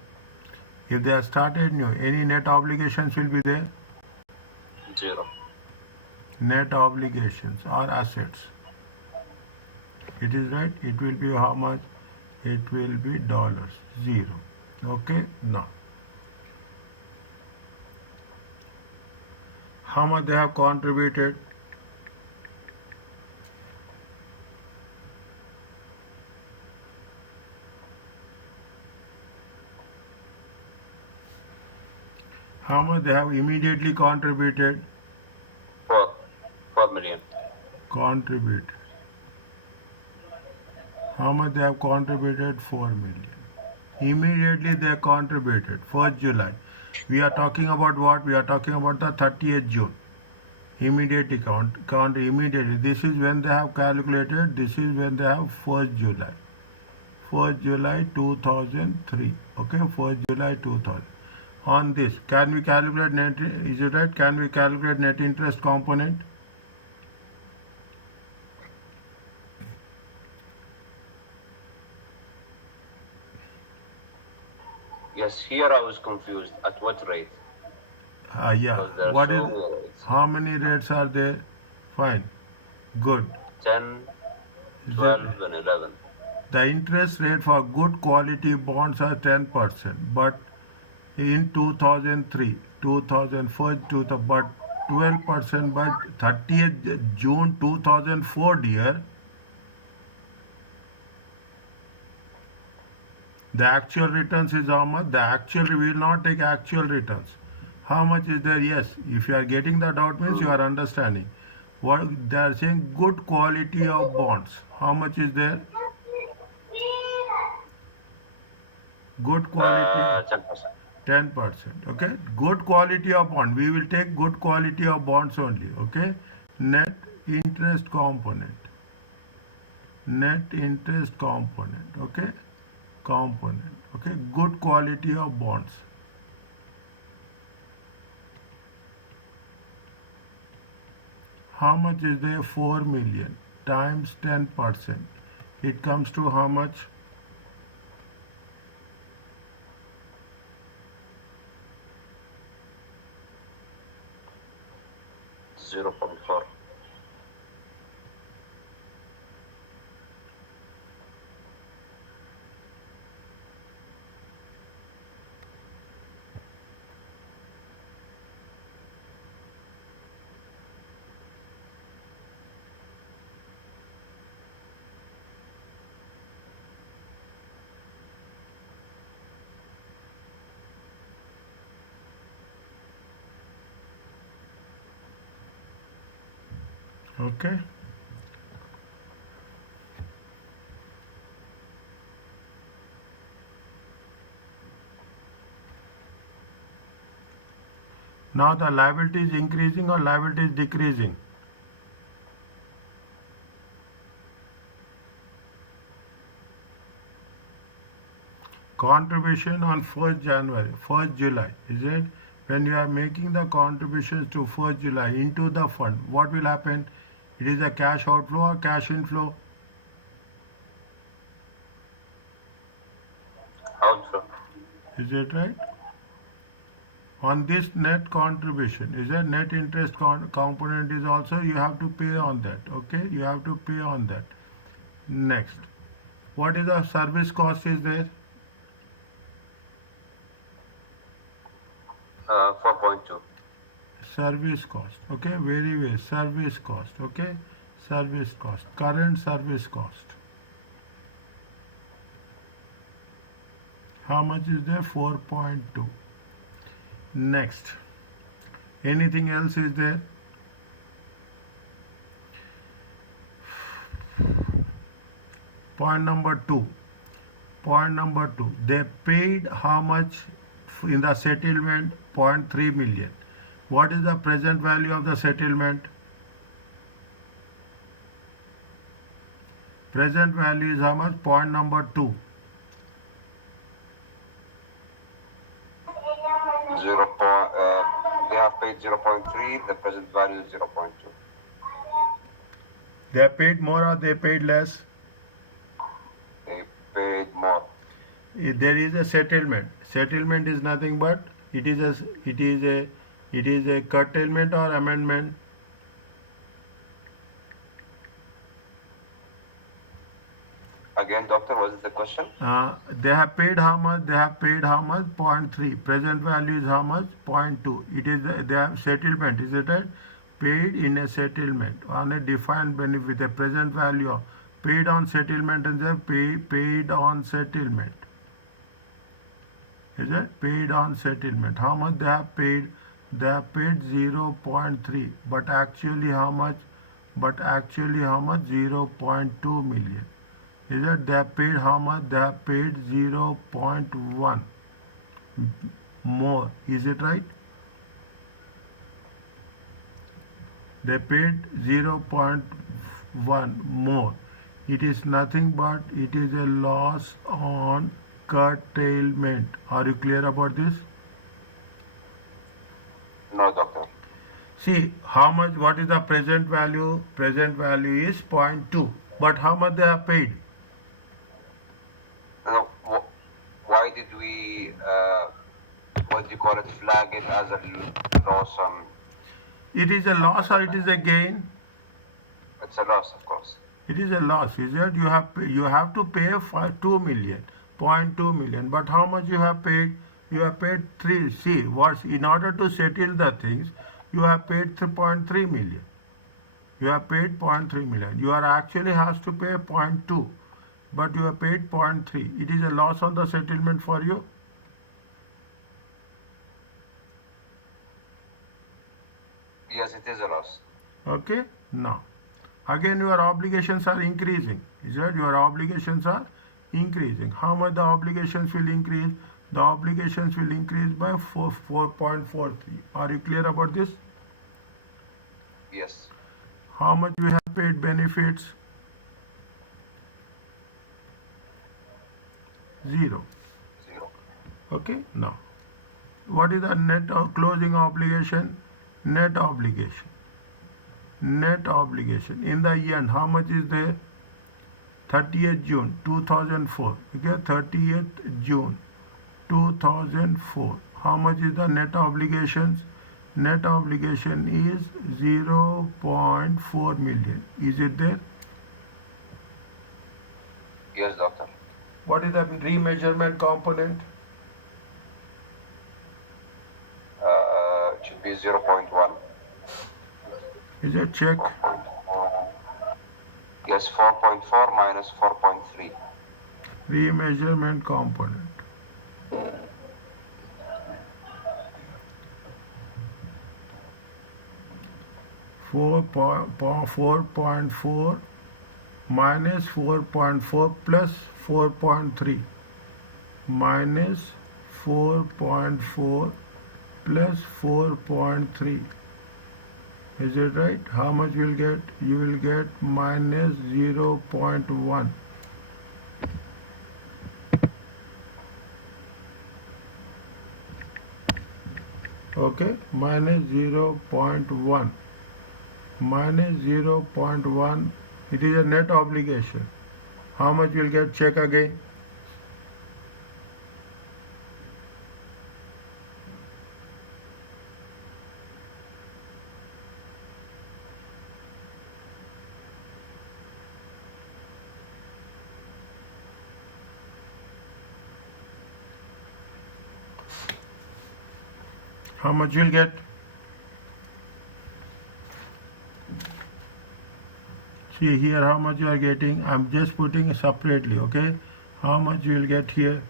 If they have started new, any net obligations will be there? 0. Net obligations or assets. It is right. It will be how much? It will be dollars. 0. Okay? Now. How much they have contributed? How much they have immediately contributed? 4 million. Contribute. How much they have contributed? 4 million. Immediately they contributed. 1st July. We are talking about what? We are talking about the 30th June. Immediately count immediately. This is when they have calculated. This is when they have 1st July. 1st July 2003. Okay, 1st July 2000. On this, can we calculate net? Is it right? Can we calculate net interest component? Yes, here I was confused. At what rate? Yeah. Because there are What so is? many rates. How many rates are there? Fine. Good. 10, Is 12, and 11. The interest rate for good quality bonds are 10%, but in 2003, 2004, but 12% by 30th June 2004, dear. The actual returns is how much? The actual, we will not take actual returns. How much is there? Yes, if you are getting the doubt means you are understanding. What they are saying, good quality of bonds. How much is there? Good quality. 10%. 10%. Okay. Good quality of bond. We will take good quality of bonds only. Okay. Net interest component. Net interest component. Okay. Component. Okay. Good quality of bonds. How much is there? 4 million times 10%. It comes to how much? 0.4. Okay. Now the liability is increasing or liability is decreasing? Contribution on 1st January, 1st July, is it? When you are making the contributions to 1st July into the fund, what will happen? It is a cash outflow or cash inflow? Outflow. Is it right? On this net contribution, is a net interest component is also you have to pay on that. Okay, you have to pay on that. Next, what is the service cost is there? 4.2. Service cost. Okay, very well. Service cost. Okay, service cost. Current service cost. How much is there? 4.2. Next, anything else is there? Point number 2. Point number 2. They paid how much in the settlement 0.3 million. What is the present value of the settlement? Present value is how much? Point number 2. 0. They have paid 0.3. The present value is 0.2. They paid more or they paid less? They paid more. There is a settlement. Settlement is nothing but it is a curtailment or amendment. Again, doctor, what is the question? They have paid how much? They have paid how much? 0.3. Present value is how much? 0.2. It is they have settlement. Is it right? Paid in a settlement on a defined benefit. A present value of paid on settlement and the paid on settlement. Is it paid on settlement? How much they have paid? They have paid 0.3. But actually how much? 0.2 million. Is it they have paid how much? They have paid 0.1 more. Is it right? They paid 0.1 more. It is nothing but it is a loss on curtailment. Are you clear about this? No, doctor. See how much, what is the present value? Present value is 0.2. But how much they have paid? No, why did we, what do you call it, flag it as a loss on? It is a loss or it is a gain? It's a loss, of course. It is a loss. Is it? You have to pay 2 million, 0.2 million. But how much you have paid? You have paid 3. See, what's in order to settle the things, you have paid 3.3 million. You have paid 0.3 million. You are actually has to pay 0.2, but you have paid 0.3. It is a loss on the settlement for you. Yes, it is a loss. Okay. Now, again your obligations are increasing. Is that your obligations are increasing? How much the obligations will increase? The obligations will increase by 4.43. Are you clear about this? Yes. How much we have paid benefits? 0. 0. Okay. Now, what is the net closing obligation? Net obligation. Net obligation. In the end, how much is there? 30th June 2004. Okay, 30th June 2004. How much is the net obligations? Net obligation is 0.4 million. Is it there? Yes, doctor. What is the remeasurement component? It should be 0.1. Is it check? 4.4. Yes, 4.4 minus 4.3. Remeasurement component. Four point four minus 4.4 plus 4.3 minus 4.4 plus 4.3. Is it right? How much you will get? You will get minus 0.1. Okay, minus 0.1. Minus 0.1. It is a net obligation. How much you will get? Check again. How much you will get? See here how much you are getting. I'm just putting separately, okay? How much you will get here?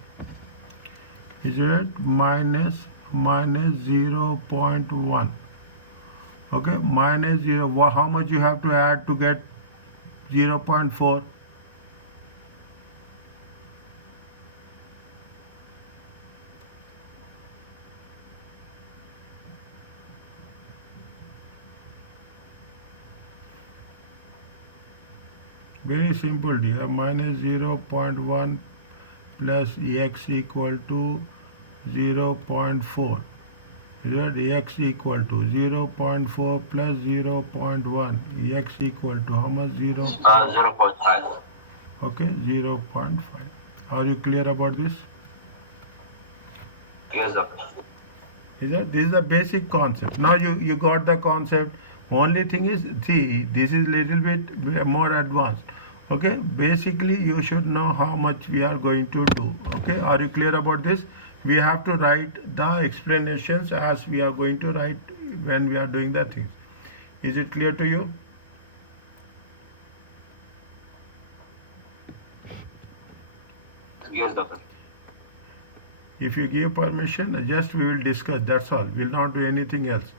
Is it minus 0.1? Okay, minus 0. How much you have to add to get 0.4? Very simple, dear. Minus 0.1 plus x equal to 0.4. Is that x equal to 0.4 plus 0.1? X equal to how much? 0. 0.5. Okay, 0.5. Are you clear about this? Yes, doctor. Is that this is the basic concept? Now you got the concept. Only thing is, see, this is little bit more advanced. Okay, basically you should know how much we are going to do. Okay, are you clear about this? We have to write the explanations as we are going to write when we are doing the things. Is it clear to you? Yes, doctor. If you give permission, just we will discuss. That's all. We'll not do anything else.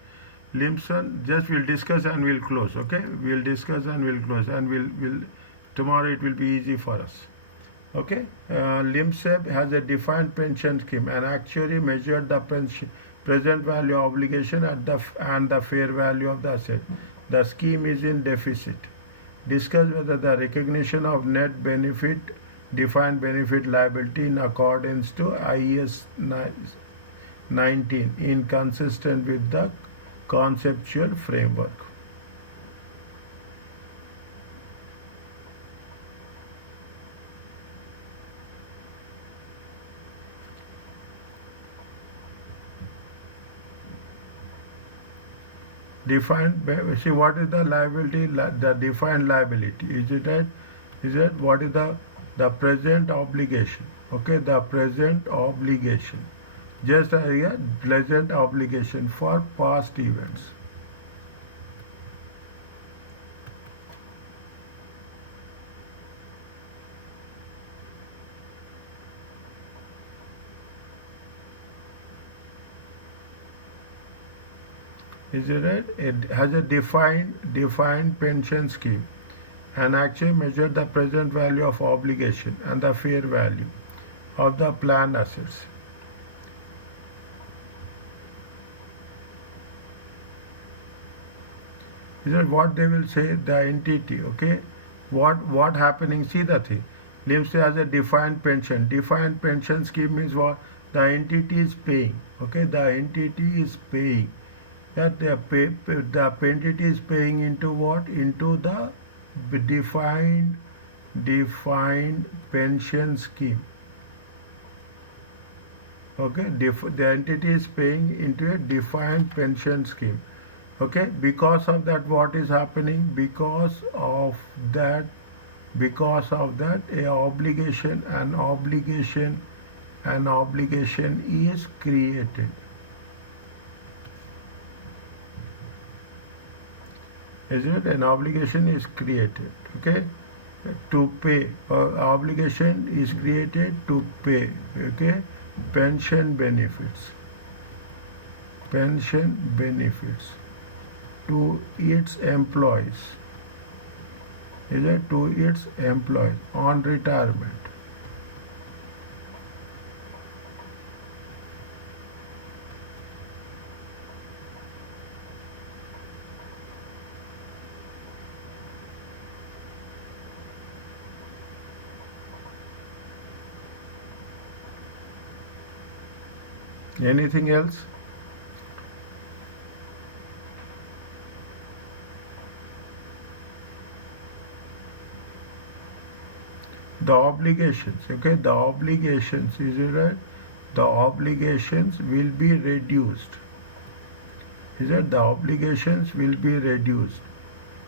Limson, just we'll discuss and we'll close. Okay? We'll discuss and we'll close, and we'll tomorrow it will be easy for us. Okay? LIMSEB has a defined pension scheme and actually measured the present value obligation and the fair value of the asset. The scheme is in deficit. Discuss whether the recognition of net benefit, defined benefit liability in accordance to IAS 19 inconsistent with the conceptual framework. Defined, see what is the liability, the defined liability, is it what is the present obligation, okay, the present obligation, just a present obligation for past events. Is it right? It has a defined pension scheme and actually measure the present value of obligation and the fair value of the planned assets. Is that what they will say? The entity, okay? What happening? See the thing. LIMS has a defined pension. Defined pension scheme means what? The entity is paying. Okay, the entity is paying. That the entity is paying into what? Into the defined pension scheme. Okay, the entity is paying into a defined pension scheme. Okay, because of that, what is happening? Because of that, an obligation is created. Is it? An obligation is created. Okay, to pay. Obligation is created to pay. Okay, pension benefits to its employees. Is it? To its employees on retirement. Anything else? The obligations, okay, the obligations, is it right? The obligations will be reduced. Is it? The obligations will be reduced.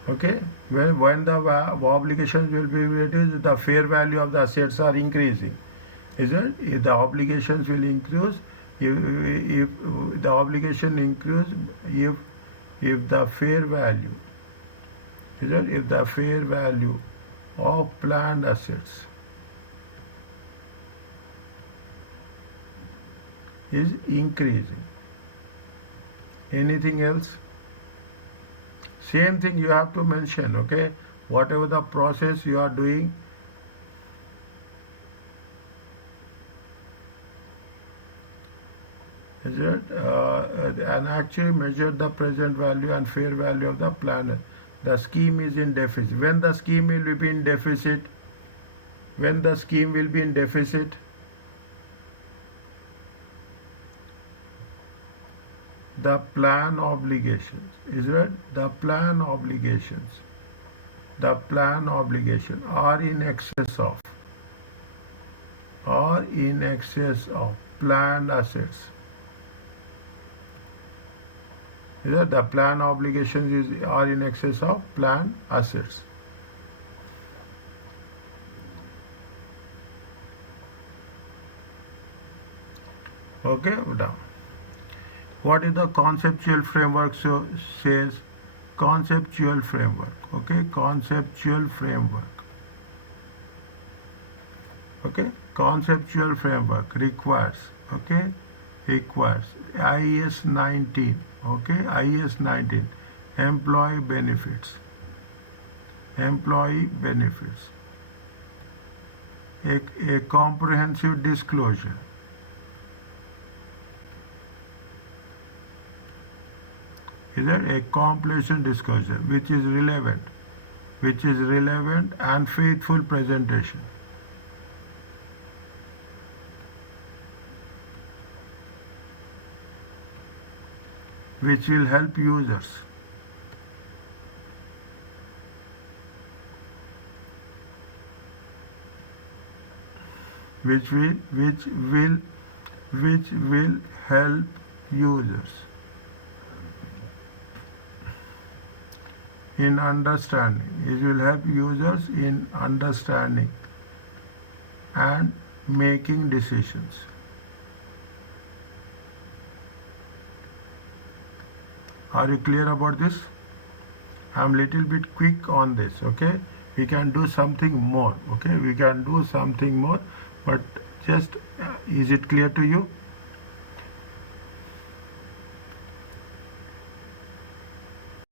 Okay, when the obligations will be reduced, the fair value of the assets are increasing. Is it? If the obligations will increase, if the obligation increase, if the fair value, is it? If the fair value of planned assets is increasing. Anything else? Same thing you have to mention, okay? Whatever the process you are doing, is it? And actually measure the present value and fair value of the The scheme is in deficit. When the scheme will be in deficit? When the scheme will be in deficit? The plan obligations. Is right? The plan obligations. The plan obligation are in excess of planned assets. Is that the plan obligations are in excess of planned assets. Okay, now what is the conceptual framework? So says conceptual framework. Okay, conceptual framework. Okay, conceptual framework requires IAS 19. Okay, IAS 19 employee benefits a comprehensive disclosure. Is that a completion disclosure which is relevant and faithful presentation. Which will help users. Which will help users in understanding. It will help users in understanding and making decisions. Are you clear about this? I'm little bit quick on this, okay? We can do something more, okay? We can do something more, but just is it clear to you?